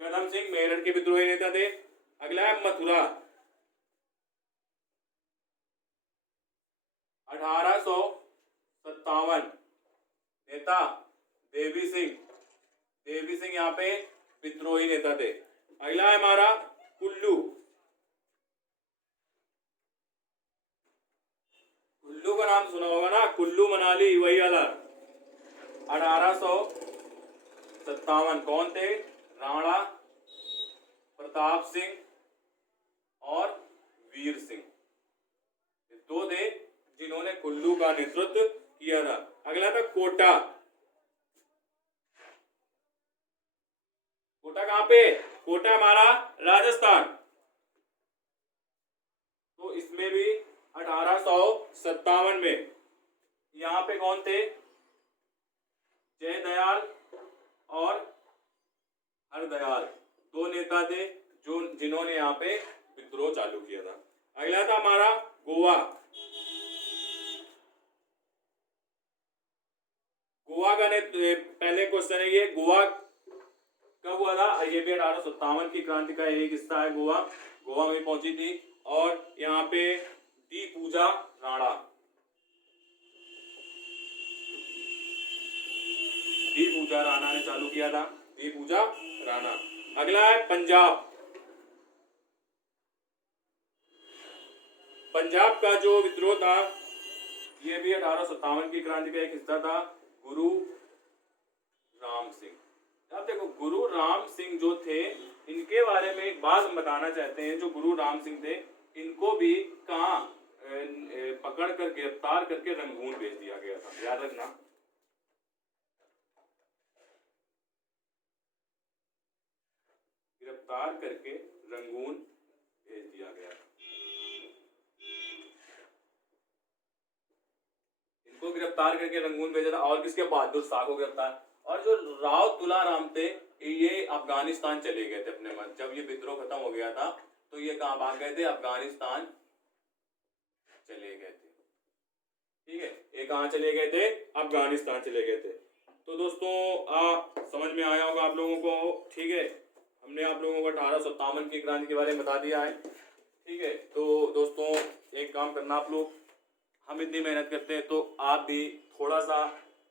कदम सिंह मेरठ के विद्रोही नेता थे। अगला है मथुरा, 1857। नेता देवी सिंह। देवी सिंह यहाँ पे विद्रोही नेता थे। अगला है हमारा कुल्लू। कुल्लू का नाम सुना होगा ना, कुल्लू मनाली वही वाला। 1857। कौन थे? राणा प्रताप सिंह और वीर सिंह, दो थे जिन्होंने कुल्लू का नेतृत्व किया था। अगला था कोटा। कोटा कहां पे? कोटा हमारा राजस्थान। तो इसमें भी 1857 में यहां पे कौन थे? जयदयाल और हरदयाल, दो नेता थे जो जिन्होंने यहाँ पे विद्रोह चालू किया था। अगला था हमारा गोवा। गोवा का पहले क्वेश्चन है ये, गोवा कब हुआ था? ये भी 1857 की क्रांति का एक हिस्सा है। गोवा में पहुंची थी और यहाँ पे दी पूजा राणा, दी पूजा राणा ने चालू किया था। दी पूजा राणा। अगला है पंजाब। पंजाब का जो विद्रोह था ये भी 1857 की क्रांति का एक हिस्सा था। गुरु राम सिंह। अब देखो, गुरु राम सिंह जो थे, इनके बारे में एक बात हम बताना चाहते हैं। जो गुरु राम सिंह थे, इनको भी कहाँ पकड़ कर गिरफ्तार करके रंगून भेज दिया गया था, याद रखना। गिरफ्तार करके रंगून भेज दिया गया। इनको गिरफ्तार करके रंगून भेजा था। और किसके? बहादुर शाह को गिरफ्तार। और जो राव तुलाराम थे, ये अफगानिस्तान चले गए थे अपने मन। जब ये विद्रोह खत्म हो गया था तो ये कहाँ भाग गए थे? अफगानिस्तान चले गए थे। ठीक है, ये कहाँ चले गए थे? अफगानिस्तान चले गए थे। तो दोस्तों समझ में आया होगा आप लोगों को। ठीक है, हमने आप लोगों को 1857 की क्रांति के बारे में बता दिया है। ठीक है, तो दोस्तों एक काम करना आप लोग, हम इतनी मेहनत करते हैं तो आप भी थोड़ा सा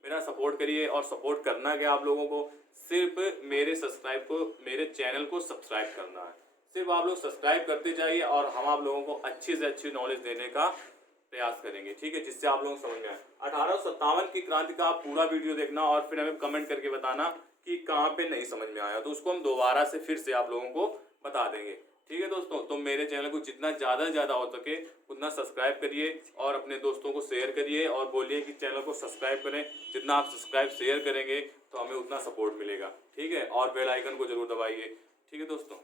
मेरा सपोर्ट करिए। और सपोर्ट करना क्या आप लोगों को? सिर्फ मेरे चैनल को सब्सक्राइब करना है। सिर्फ आप लोग सब्सक्राइब करते जाइए और हम आप लोगों को अच्छी से अच्छी नॉलेज देने का प्रयास करेंगे। ठीक है, जिससे आप लोगों को समझ में आए। 1857 की क्रांति का आप पूरा वीडियो देखना और फिर हमें कमेंट करके बताना कि कहाँ पे नहीं समझ में आया, तो उसको हम दोबारा से फिर से आप लोगों को बता देंगे। ठीक है दोस्तों, तो मेरे चैनल को जितना ज़्यादा हो सके उतना सब्सक्राइब करिए और अपने दोस्तों को शेयर करिए और बोलिए कि चैनल को सब्सक्राइब करें। जितना आप सब्सक्राइब शेयर करेंगे तो हमें उतना सपोर्ट मिलेगा। ठीक है, और बेल आइकन को जरूर दबाइए। ठीक है दोस्तों।